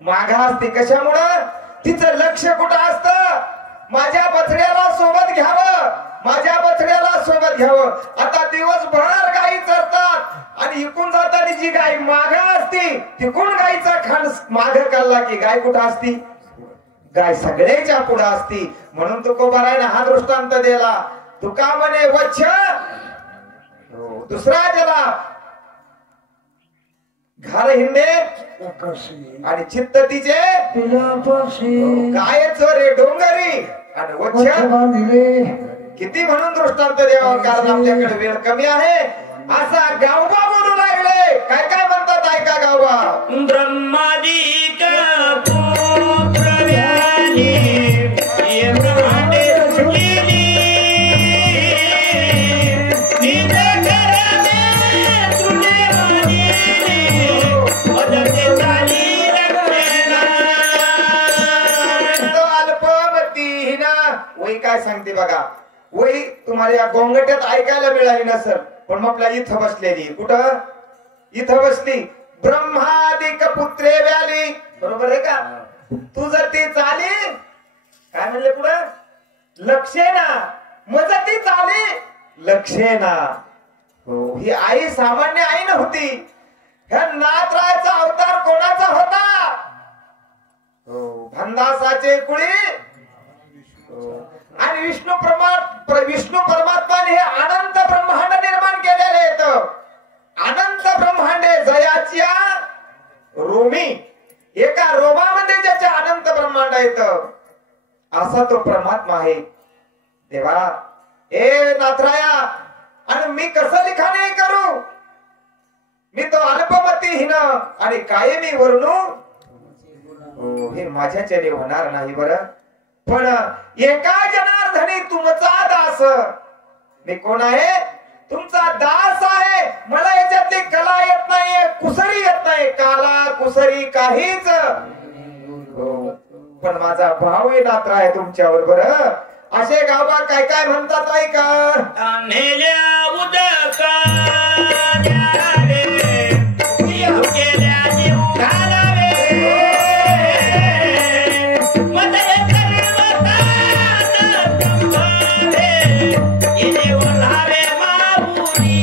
माग असती. कशामुळं तिचं लक्ष कुठं असतं माझ्या बछड्याला सोबत घ्यावं माझ्या बछड्याला सोबत घ्यावं. आता दिवसभर गायी चरतात आणि इकून जाताना जी गाय माग असती तिकून गायीचा खांड माग काढला की गाय कुठं असती गाय सगळ्याच्या पुढे असती. म्हणून तुकोबारायने हा दृष्टांत दिला. तुका म्हणे वच्छ दुसरा दिला घर हिंडे आणि चित्त तिचे गाय चोरे डोंगरी आणि वच्छ किती म्हणून दृष्टांत द्यावा कारण आपल्याकडे वेळ कमी आहे. असा गावबा बोलू लागले. काय काय म्हणतात ऐका गावबा. ब्रह्मादिक काय सांगते बघा. वही तुम्हाला या गोंगट्यात ऐकायला मिळाली नसल, पण मग आपल्या इथं बसलेली. कुठं? इथं बसली. ब्रह्मादिक पुत्रे व्याली. बरोबर आहे का? तू जर ती चाली, काय म्हणले पुढं? लक्षेना. मग जर ती चाली लक्षेना. हो, ही आई सामान्य आई नव्हती. ह्या नाथरायचा अवतार कोणाचा होता? हो, भंडासाचे कुळी. आणि विष्णू परमात्माने हे अनंत ब्रह्मांड निर्माण केलेले आहेत. अनंत ब्रह्मांडे जयाच्या रोमी, एका रोमामध्ये ज्याचे अनंत ब्रह्मांड आहेत, असा तो परमात्मा आहे. देवा, ए नाथराया, आणि मी कसं लिखाणे करू? मी तो अल्पमतीहीन आणि कायमी वर्णू हे माझ्याच्याने होणार नाही. बरं, पण एका जनार्दनी तुमचा दास. मी कोण आहे? तुमचा दास आहे. मला याच्यातली कला येत नाहीये, कुसरी येत नाही. काला कुसरी काहीच. पण माझा भाव आहे नाथराय तुमच्यावर. बरं, असे गावा काय काय म्हणतात ऐका. नेल्या उदका द्यावे, जीव केल्या जीव घालावे, मदय कर्मतात ब्रह्मावे, इने ओढावे माऊली.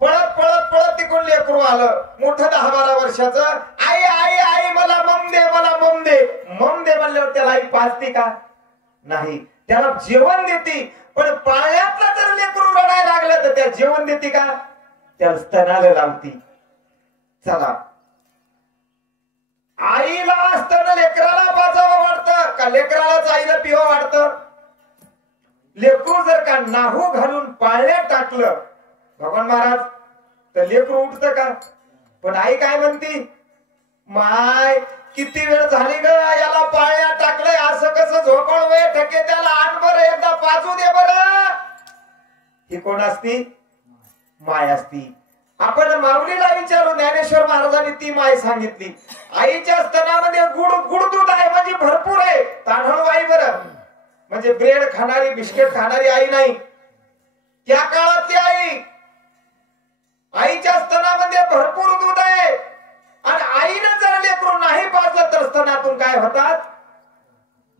पळत पळत पळत तिकडून लेकरू आलं, मोठं 10-12 वर्षाचं. आई आई आई, मला मम दे, मला मम दे. मम दे म्हणल्यावर त्याला आई पाजते का? नाही. त्याला जेवण देते. पण पाळण्यातला जर लेकरू रडायला लागलं तर त्या जेवण देते का? त्याला स्तनाला लावती. चला, आईला स्तन लेकराला पाजावं वाटतं का लेकरालाच आईला पिवं वाटतं? लेकरू जर का नाहू घालून पाळण्यात टाकलं भगवान महाराज तर लेकरू उठतं का? पण आई काय म्हणती? माय, किती वेळ झाली ग याला पाळण्यात टाकलंय, असं कसं झोपळवय ठके, त्याला आण बरं, एकदा पाजू दे बरं. ही कोण असती? माय असती. आपण माऊलीला विचारू, ज्ञानेश्वर महाराजांनी ती माय सांगितली. आईच्या स्तनामध्ये गुड दूध आहे, म्हणजे भरपूर आहे. तांदूळ आई बरं, म्हणजे ब्रेड खाणारी, बिस्किट खाणारी आई नाही. त्या काळात ती आई, आईच्या स्तनामध्ये भरपूर दूध आहे. आणि आईनं जर लेकरू नाही पाजलं तर स्तनातून काय होतात?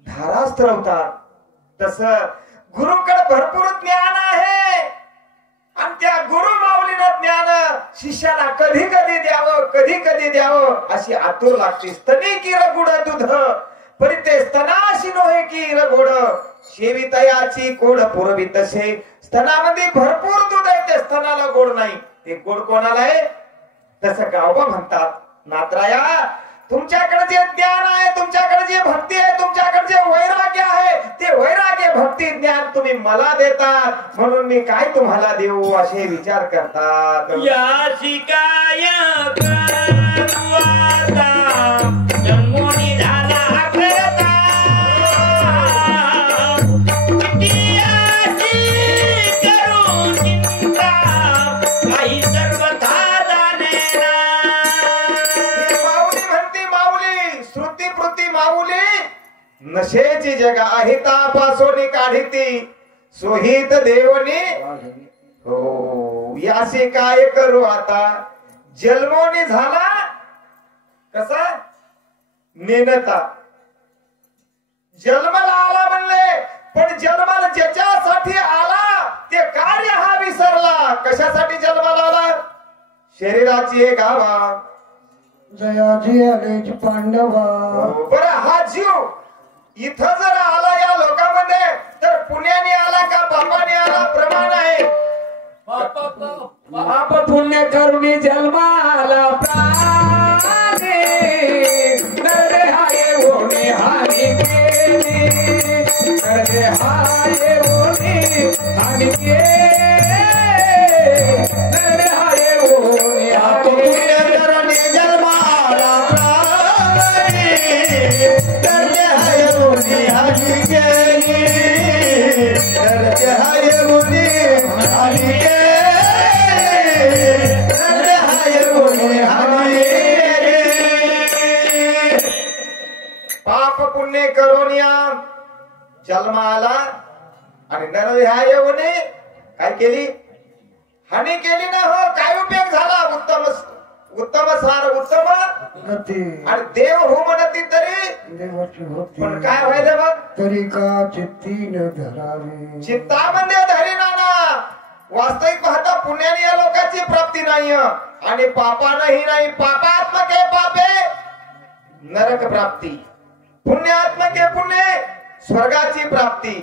धारा स्त्रवतात. तसं गुरुकडे भरपूर ज्ञान आहे, आणि त्या गुरु माऊलीनं ज्ञान शिष्याला कधी कधी द्यावं, कधी कधी द्यावं अशी आतुर लागते. स्तनी की रगुड दूध परिते स्तनाशी नोहे की रगोड, शेवितयाची कोड पुरवी तसे. स्तनामध्ये भरपूर दूध आहे, ते स्तनाला गोड नाही. ते गोड कोणाला आहे? तसं गावबा म्हणतात. नाथराया, तुमच्याकडे जे ज्ञान आहे, तुमच्याकडे जे भक्ती आहे, तुमच्याकडे जे वैराग्य आहे, ते वैराग्य भक्ती ज्ञान तुम्ही मला देतात, म्हणून मी काय तुम्हाला देऊ असे विचार करतात. या शिकाय करवाता, जन्मोनी झाला करता, कितीयाची करू चिंता, काही सर्वथा जाणेना. माऊली म्हणती, माऊली श्रुती पृथ्वी माऊली नशेची जगा अहितापासून काढिती, सोहित देवनी. हो, याशी काय करू आता, जन्मोनी झाला कसा नेनता. जन्माला आला म्हणले, पण जन्माला ज्याच्यासाठी आला ते कार्य हा विसरला. कशासाठी जन्माला आला? शरीराची एक गावा, जयाजी आलेच पांडवा. बरं, हा जीव इथं जर आला या लोकांमध्ये तर पुण्याने आला का बापाने आला? प्रमाण आहे. पाप पुण्य करुणी जन्माला प्राणे, नरदे हाये होणे हानी केली, नरदे हाये होणे हानी केली, नरदे हाये होणे हानी केली. जन्माला प्राणी, नरदे हाय मुनी हानी केली, नरदे हाय मुनी हानी केली, नरदे हाय मुनी हानी पुण्य करून या जन्माला आणि नरदेहा येऊन काय केली हानी केली ना हो काय उपयोग झाला उत्तम उत्तम सार उत्तम गती आणि देव हो म्हणती तरी देवाची होती पण काय व्हायचं मग तरी का चित्ती न धरावे चित्तामध्ये धरीना ना वास्तविक पाहता पुण्याने या लोकांची प्राप्ती नाही आणि पापानही नाही पापात्मके पापे नरक प्राप्ती पुण्यात्मके पुण्य स्वर्गाची प्राप्ती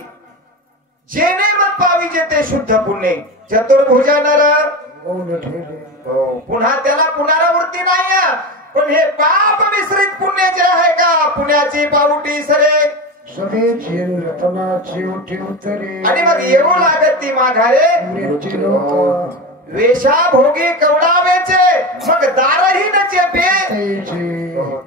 जेने मत पावी जेते शुद्ध पुण्य चतुर्भुजा नर मौन ठेले हो पुन्हा त्याला पुनरावृत्ती नाही पण हे पाप मिश्रित पुण्य जे आहे का पुण्याची पावटी सरे सगळे झेल रतनाची उठी उतरे आणि मग येऊ लागत ती माघारे पुण्याची लोक वेशा भोगी कवडावेचे मग दारही न चेपे त्याचे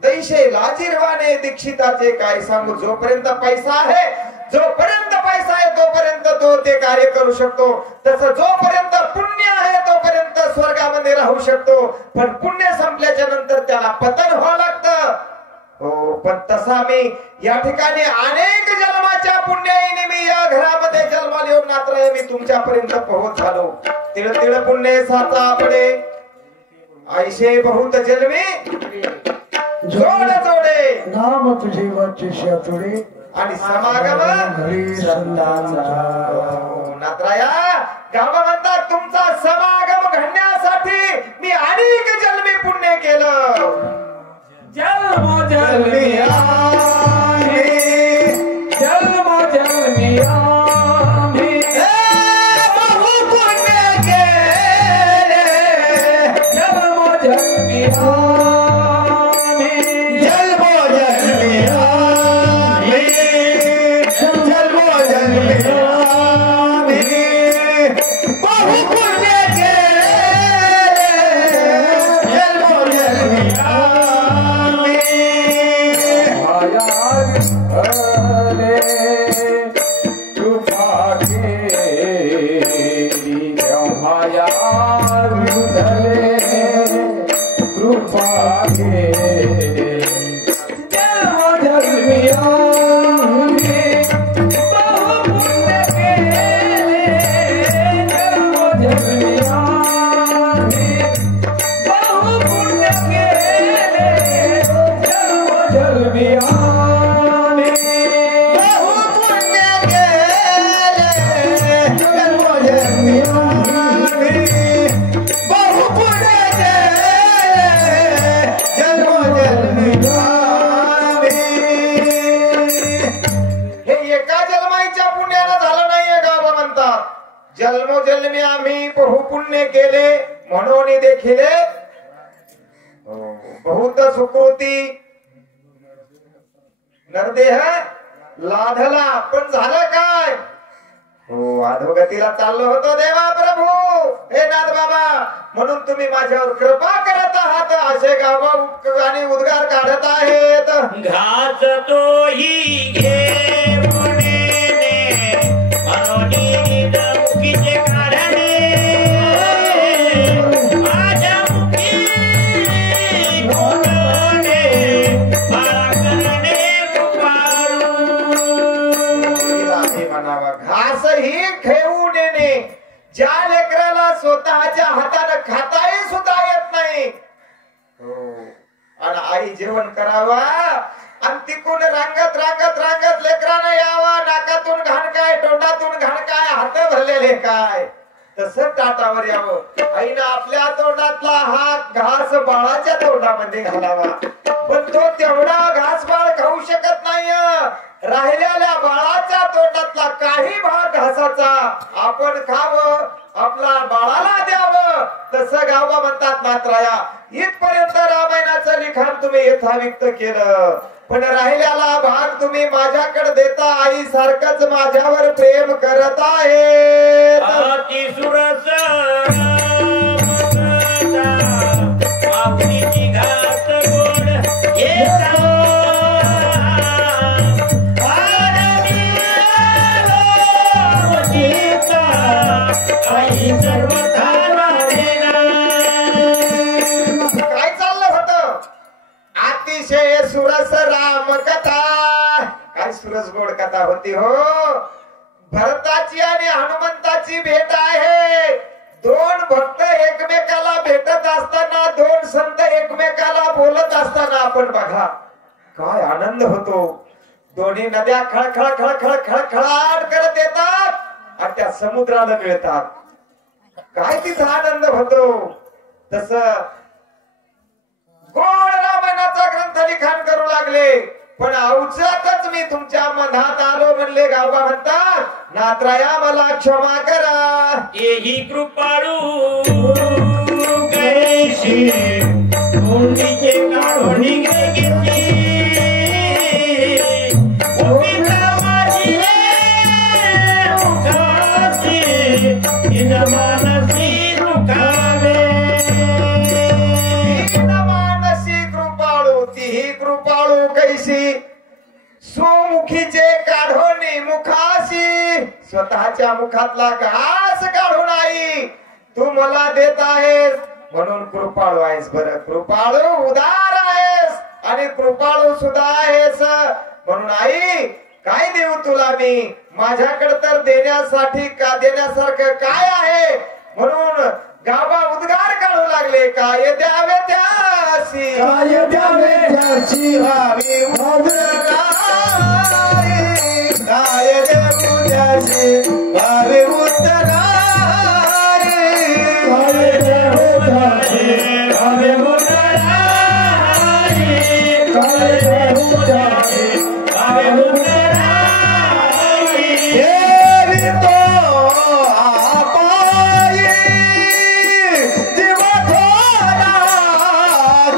तैसे लाजीरवाने दीक्षिताचे काय सांगू जोपर्यंत पैसा आहे जोपर्यंत पैसा आहे तोपर्यंत तो ते कार्य करू शकतो तसं जोपर्यंत पुण्य आहे तोपर्यंत स्वर्गामध्ये राहू शकतो पण पुण्य संपल्याच्या नंतर त्याला पतन व्हावं लागतं हो पण तसा मी या ठिकाणी अनेक जन्माच्या पुण्याईने मी या घरामध्ये जन्माला येऊन मात्र मी तुमच्यापर्यंत पोहोच झालो तिळ तिळ पुण्य साचा आपले ऐशे बहुत जन्मी जोड जोडे नाम तुझे वाचे शातुडे आणि समागम हरी संतांचा नात्राया गाव म्हणतात तुमचा समागम घडण्यासाठी मी अनेक जन्मी पुण्य केलं जन्म जन्मी आम्ही जन्म जन्मी आम्ही बहु पुण्य केले जन्म जन्मी आम्ही जन्मोजन्मी आम्ही जन्मोजन्मी आम्ही बहु पुण्य केले जन्मोजन्मी आम्ही माया विठ्ठले कृपा केली माया विठ्ठले कृपा केली जन्म जन्मी आम्ही बहु पुण्य केले जन्म जन्मी आम्ही बहु पुण्य केले जन्म जन्मी आम्ही बहु पुण्य केले जन्मोजन्मी आम्ही बहु पुण्य केले जन्मोजन्मी आम्ही हे एका जन्माईच्या पुण्यानं झालं नाहीये गावा म्हणतात जन्मोजन्मी आम्ही बहु पुण्य केले म्हणून देखील बहुत सुकृती नरदेह लाधला पण झालं काय हो अधोगतीला चाललो होतो देवा प्रभू हे नाथ बाबा म्हणून तुम्ही माझ्यावर कृपा करत आहात असे गावा आणि उद्गार काढत आहेत घास तोही घे म्हणेने मनोनी मुखीचे काढणे माझ्या मुखी कोणने मला करणे आहे म्हणावा घास ही घेऊन येणे ज्या लेकराला स्वतःच्या हाताने खाताही सुद्धा येत नाही आणि आई जेवण करावा आणि तिकून रांगत रांगत रांगत लेकरानं यावा नाकातून घाण काय तोंडातून घाण काय हात भरलेले काय तसं ताटावर यावं आईनं आपल्या तोंडातला हा घास बाळाच्या तोंडामध्ये घालावा पण तो तेवढा घास बाळ खाऊ शकत नाही राहिलेल्या बाळाच्या तोंडातला काही भाग घासाचा आपण खावं आपला बाळाला द्यावं तसं गावा म्हणतात मात्राया इथपर्यंत रामायणाचं लिखाण तुम्ही यथाविक्त केलं पण राहिलेला भाग तुम्ही माझ्याकडे देता आई सारखंच माझ्यावर प्रेम करत आहे अति सुरस माऊलीची घास गोड येता आई सर्व काय चाललं होतं अतिशय सुरस राम कथा काय सुरसगोड कथा होती हो. भरताची आणि हनुमंताची भेट आहे. दोन भक्त एकमेकाला भेटत असताना, दोन संत एकमेकाला बोलत असताना आपण बघा काय आनंद होतो. दोन्ही नद्या खळखळ खळखळ खळखळाट करत येतात आणि त्या समुद्राला मिळतात. काय तिचा आनंद होतो. तस गोड रामायणाचा ग्रंथ लिखाण करू लागले. पण अवचातच मी तुमच्या मनात आलो म्हणले. गावबा म्हणतात नात्राया मला क्षमा करा. येही कृपाळू गणेशी तोंडीचे काढून घेतली. गोपिका माझी मुखाशी इन मानसी सुखावे. मानसी कृपाळू तीही कृपाळू कैसी सुमुखीचे काढोनी मुखाशी. स्वतःच्या मुखातला घास काढून आई तू मला देत आहेस म्हणून कृपाळू आहेस. बरं कृपाळू उदार आहेस आणि कृपाळू सुद्धा आहेस म्हणून आई काय देऊ तुला मी. माझ्याकडे तर देण्यासाठी का देण्यासारखं काय आहे. म्हणून गाबा उद्गार काढू लागले. काय द्यावे त्यासी काय द्यावे त्याची भावी उदराई. काय देऊ त्यासी भावी उदराई. काय द्यावे त्याची भावे उदराई. काय देऊ त्याची भावे उदराई. देवी तो आपाई जीव थोडा.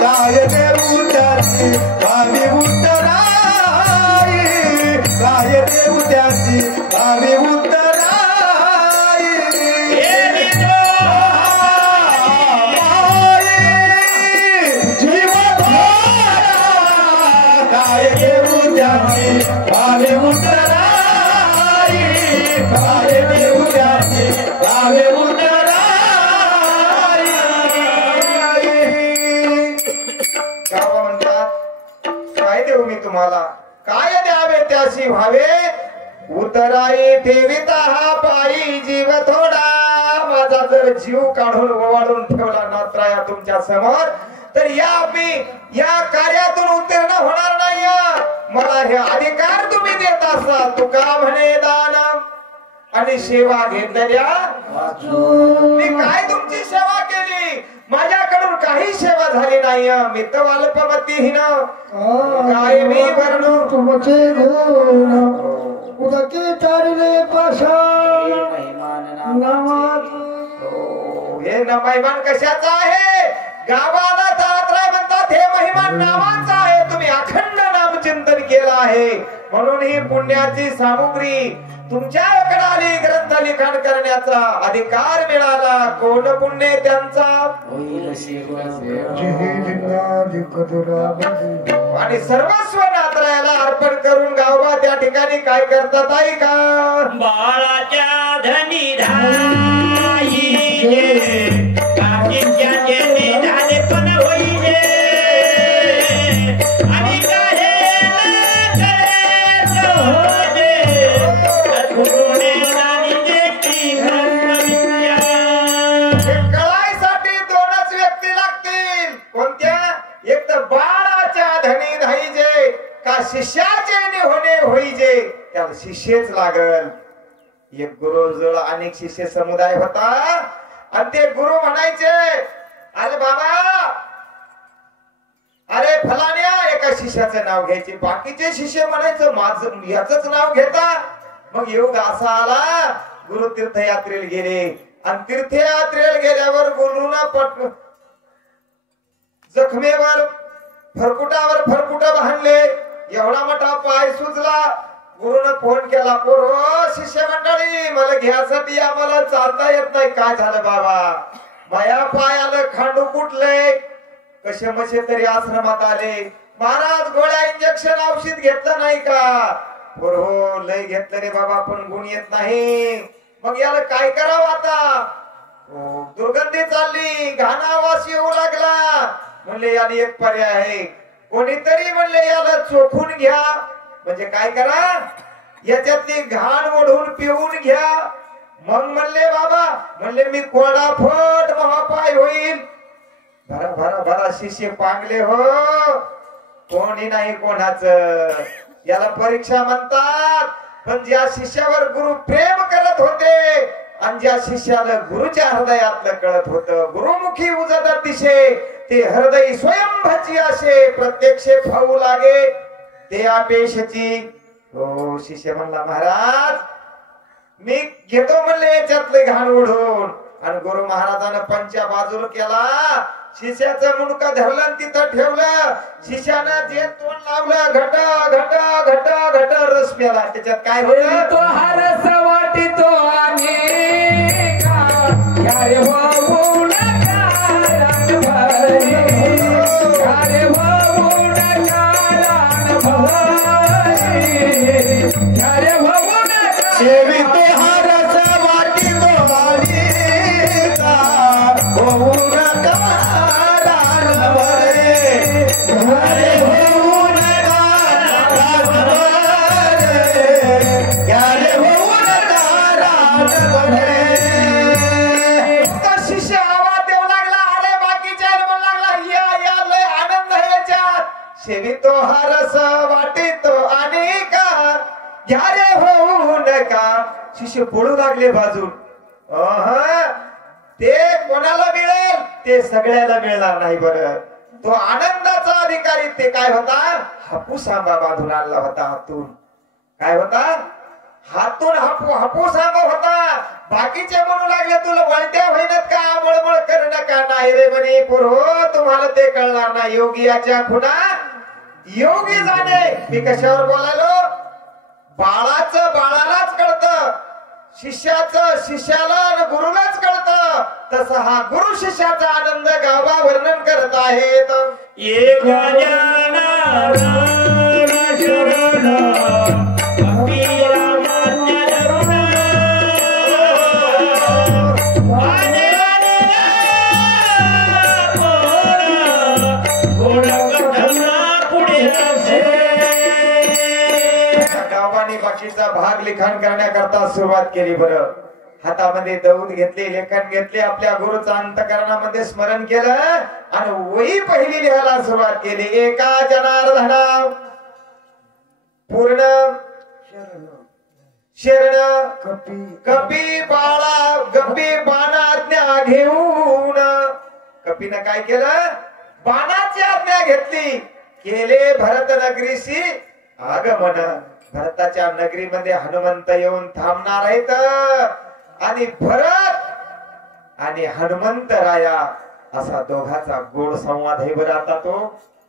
काय देऊ त्याची भावी उदराई. काय देऊ त्याची भावी उदराई. जीव थोडा. काय देऊ त्याची भावी उदराई. काय देऊ त्याची भावी उदराई. गावा म्हणतात काय देऊ मी तुम्हाला. काय द्यावे त्याशी भावे उतराई. ठेविता हा पायी जीव थोडा. माझा जर जीव काढून ओवाळून ठेवला नात्राया तुमच्या समोर तर या कार्यातून उत्तीर्ण होणार नाही. मला हे अधिकार तुम्ही देत असाल. तुका म्हणे दान आणि सेवा घेतल्या. मी काय तुमची सेवा केली. माझ्याकडून काही सेवा झाली नाही. मी तर अल्पमतीहीन काय मी वर्णू. तुमचे गुण उदकी तारिले पाषाण नामात. हे न महिमान कशाचा आहे. गावाला तात्रा म्हणतात हे महिमान नावाचा आहे. तुम्ही अखंड नामचिंतन केलं आहे म्हणून ही पुण्याची सामुग्री तुमच्याकडे आली. ग्रंथ लिखाण करण्याचा अधिकार मिळाला. कोण पुण्य त्यांचा. आणि सर्वस्व नात्रायाला अर्पण करून गावबा त्या ठिकाणी काय करतात आई का. बाळाच्या धनी धाई काकीच्या जेणे झाले पण होईले. आणि कळायसाठी दोनच व्यक्ती लागतील. कोणत्या. एक तर बाळाच्या धनी धाईजे का शिष्याचे होणे होईजे. त्याला शिष्यच लागल. एक गुरु जवळ अनेक शिष्य समुदाय होता आणि ते गुरु म्हणायचे अरे बाबा अरे फलाण्या. एका शिष्याचं नाव घ्यायचे. बाकीचे शिष्य म्हणायचं माझं याच नाव घेता. मग योग असा आला. गुरु तीर्थयात्रेला गेले आणि तीर्थयात्रेला गेल्यावर गुरुना जखमेवर फरकुटावर फरकुट बांधले. एवढा मोठा पाय सुजला. गुरुनं फोन केला. पोरो शिष्य मंडळी मला घ्यासाठी आम्हाला चालता येत नाही. काय झालं बाबा. माया पायाला खांडू कुठले. कसे मसे तरी आश्रमात आले. महाराज गोळ्या इंजेक्शन औषध घेतलं नाही का. हो लय घेतलं रे बाबा पण गुण येत नाही. मग याला काय करावं आता. दुर्गंधी चालली. घाणा वास येऊ लागला. म्हणले याला एक पर्याय आहे. कोणीतरी म्हणले याला चोखून घ्या. म्हणजे काय करा, याच्यातली घाण ओढून पिऊन घ्या. मग म्हणले बाबा, म्हणले मी कोडाफट महापाय होईल. भरा भरा भरा शिष्य पांगले हो, कोणी नाही कोणाच. याला परीक्षा म्हणतात. पण ज्या शिष्यावर गुरु प्रेम करत होते आणि ज्या शिष्याला गुरुच्या हृदयातलं कळत होतं, गुरुमुखी उजत अतिशय ते हृदय स्वयंभची असे प्रत्यक्षे फाऊ लागे ते अपेक्षेची. हो शिष्य म्हणला, महाराज मी घेतो म्हणले याच्यातले घाण ओढून. आणि गुरु महाराजानं पंचा बाजूला केला. शिष्याचं मुंडकं धरलं आणि तिथं ठेवलं. शिष्यानं जे तोंड लावलं, घट घट घट घट रस प्याला. त्याच्यात काय होतं, तो हरस वाटितो अनेका, यारे वाहू नका रानभारी, यारे वाहू नका रानभारी, यारे वाहू नका. सेविते हरस वाटितो अनेका, होऊ नका रानभारी, यारे होऊ नका रानभारी, यारे होऊ नका रानभारी. तो शिष्य आवाज देऊ लागला. अरे बाकीच्या म्हणू लागला, या लय आनंद आहे याच्यात. सेवितो हरस वाटितो अनेका, यारे होऊ नका. शिष्य पळू लागले बाजून. ते कोणाला मिळेल, ते सगळ्याला मिळणार नाही. बरं, तो आनंदाचा अधिकारी ते काय होता, हापूस आंबा बांधून आणला होता हातून. काय होता, हातून हापूस आंबा होता. बाकीचे म्हणू लागले, तुला वळत्या होईनात का, मळमळ करू नका. नाही रे म्हणे पुरो, तुम्हाला ते कळणार नाही. योगियाच्या खुणा योगी जाणे. मी कशावर बोलायलो, बाळाचं बाळालाच कळतं, शिष्याचं शिष्याला आणि गुरुलाच कळतं. तसा हा गुरु शिष्याचा आनंद गावा वर्णन करत आहेत. ये गजानन शरण अपिरामान्य करुण गावाने बाकीचा भाग लिखाण करण्याकरता सुरुवात केली. बरं, हातामध्ये दौत घेतले, लेखन घेतले, आपल्या गुरुचा अंतकरणामध्ये स्मरण केलं आणि वही पहिली लिहायला सुरुवात केली. एका जनार्दना पूर्ण शरण कपी बाळा गपी बाणाज्ञा घेऊन. कपीनं काय केलं, बाणाची आज्ञा घेतली. केले भरत नगरीशी आगमन. भरताच्या नगरीमध्ये हनुमंत येऊन थांबणार आहेत. आणि भरत आणि हनुमंत राया असा दोघाचा गोड संवाद आहे. बरं आता तो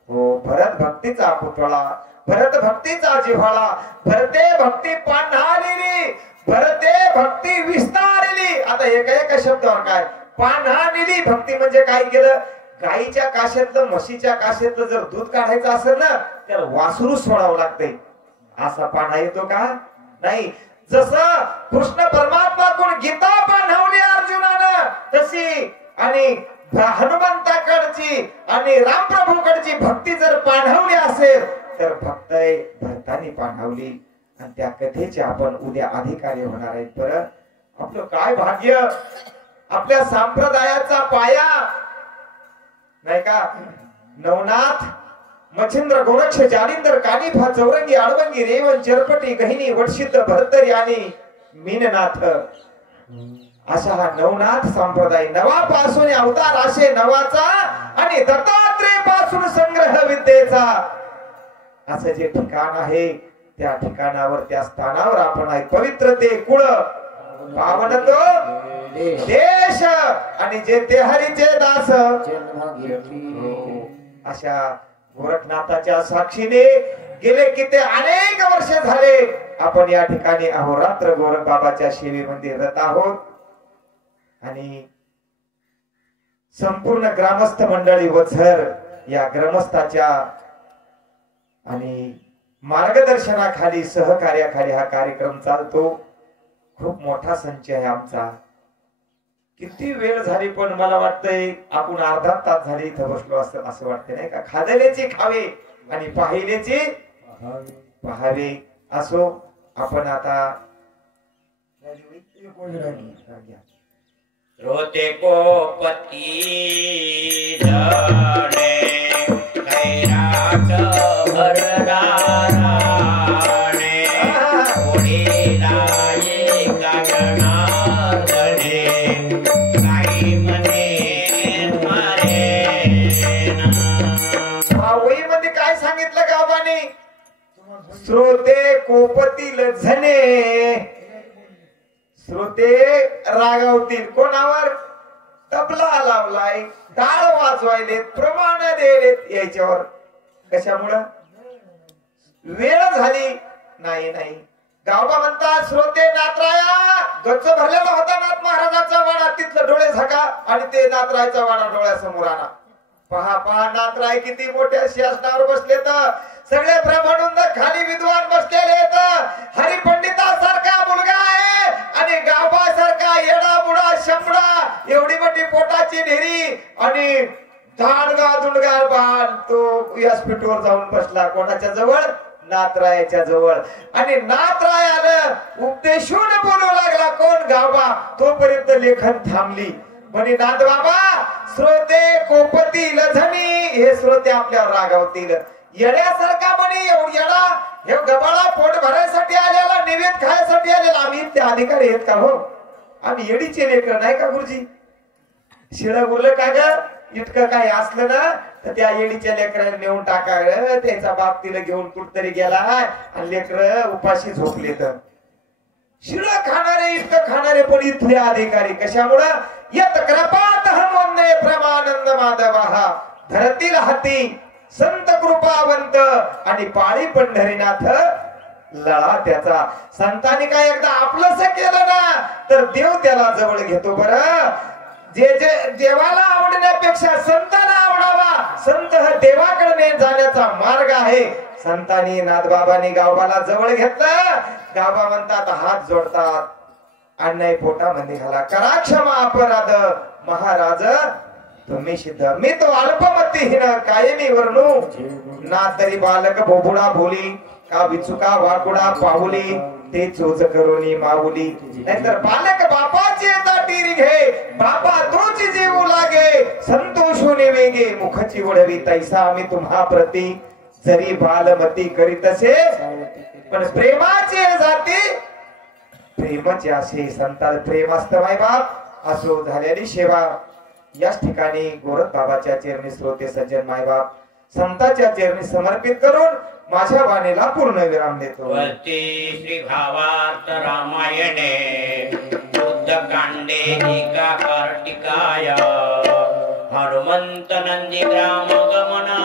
हो, भरत भक्तीचा पुतळा, भरत भक्तीचा जिव्हाळा, भरते भक्ती पान्हालेली, भरते भक्ती विस्तारली. आता एका शब्दावर काय, पान्हालेली भक्ती म्हणजे काय केलं, गाईच्या काशेतलं म्हशीच्या काशेतलं जर दूध काढायचं असेल ना, त्याला वासरू सोडावं लागतंय. असा पान्हा येतो का, नाही. जसं कृष्ण परमात्मा कोण गीता पान्हावली अर्जुनानं, तशी आणि हनुमंताकडची आणि रामप्रभूकडची भक्ती जर पान्हावली असेल तर भक्त भरतानी पान्हावली. आणि त्या कथेचे आपण उद्या अधिकारी होणार आहेत. बरं, आपलं काय भाग्य, आपल्या संप्रदायाचा पाया नाही का. नवनाथ मच्छिंद्र गोरक्ष जालिंदर कानिफा चौरंगी आळवंगी रेवण चरपटी गहिनी वटसिद्ध भरतरी आणि मीननाथ असा हा नवनाथ संप्रदाय. नवापासून अवतार असे नवाचा आणि दत्तात्रय पासून संग्रह विद्येचा असं जे ठिकाण आहे, त्या ठिकाणावर त्या स्थानावर आपण आहे. पवित्र ते कुळ पावन तो देश आणि जे ते हरीचे दास. अशा गोरखनाथाच्या साक्षीने गेले किती अनेक वर्ष झाले आपण या ठिकाणी अहोरात्र गोरख बाबाच्या सेवेमध्ये रत आहोत. आणि संपूर्ण ग्रामस्थ मंडळी वझर या ग्रामस्थाच्या आणि मार्गदर्शनाखाली सहकार्याखाली हा कार्यक्रम चालतो. खूप मोठा संच आहे आमचा. किती वेळ झाली पण मला वाटतंय आपण अर्धा तास झाली इथं बसलो असं वाटतंय नाही का. खादलेची खावे आणि पाहिलेची पहावे. असो आपण आता रोते कोपती जणे खैराट भरडाराणे ओढीलाये गगनार्दने काही म्हणे मरेना. मध्ये काय सांगितलं गावाने? श्रोते कोपतील झणे, श्रोते रागावतील. कोणावर? तबला लावलाय, टाळ वाजवायलेत, प्रमाण द्यायलेत याच्यावर. कशामुळं? वेळ झाली. नाही नाही, गावबा म्हणतात श्रोते नातराया. गच्च भरलेला होता नाथ महाराजाचा वाडा, तिथलं डोळे झाका आणि ते नातरायचा वाडा डोळ्यासमोर आला. पहा पहा, नातराय किती मोठ्या शासनावर बसले तर सगळे ब्रह्मानंद खाली विद्वान बसलेले आहेत. हरिपंडितासारखा मुलगा आहे आणि गावासारखा येडा बुडा शंभडा, एवढी मोठी पोटाची ढेरी आणि दांडगा दुंडगा बाल, तो व्यासपीठावर जाऊन बसला. कोणाच्या जवळ? नातरायाच्या जवळ. आणि नातरायानं उपदेशून बोलू लागला. कोण? गावा. तोपर्यंत लेखन थांबली. म्हणे नाथ बाबा, श्रोते कोपतील झणी, हे श्रोते आपल्यावर रागावतील. येड्यासारखा म्हणे येडा, हे गबाळा पोट भरायसाठी आलेला, निवेद खायसाठी आलेला. आम्ही ते अधिकारी आहेत का? हो, आम्ही येडीचे लेकर नाही का गुरुजी? शिळ बोललं का ग? इतकं काही असलं ना तर त्या येडीच्या लेकराला नेऊन टाका. त्याचा बाप तिला घेऊन कुठतरी गेला आणि लेकर उपाशी झोपले. तर शिळ खाणारे, इतकं खाणारे पण इथले अधिकारी. कशामुळं? यत कृपात हमोन्ने प्रमानंद माधवा, धरतील हाती संत कृपावंत आणि पाळी पंढरीनाथ लळा त्याचा. संतांनी काय एकदा आपलंस केलं ना तर देव त्याला जवळ घेतो. बरं, जे जे देवाला आवडण्यापेक्षा संतांना आवडावा. संत हा देवाकडे जाण्याचा मार्ग आहे. संतांनी नाथबाबांनी गावाला जवळ घेतलं. गावा म्हणतात, हात जोडतात, अन्याय पोटामध्ये घाला, करा क्षमा अपराध महाराज तुम्ही सिद्ध. मी तो अल्पमतीहीन कायमी वर्णू, ना तरी बालक बोबुडा बोली, का विचुका वाकुडा पाहुली, ते चोच करोनी माऊली. नाहीतर बालक बापाची टीरी घे, बापा तोच जीवू लागे, संतोषोने वेगे मुखची ओढवी, तैसा आम्ही तुम्हा प्रती जरी बालमती करीत असे, पण प्रेमाची जाती प्रेमाचे असे. संताल प्रेम असतं माय बाप. असो झालेली सेवा याच ठिकाणी गोरख बाबाच्या चरणी श्रोते सज्जन मायबाप संतांच्या चरणी समर्पित करून माझ्या वाणीला पूर्ण विराम देतो. वरती श्री भावार्थ रामायणे युद्धकांडे एका कार्तिकाय हनुमंत नंदी ग्राम गमना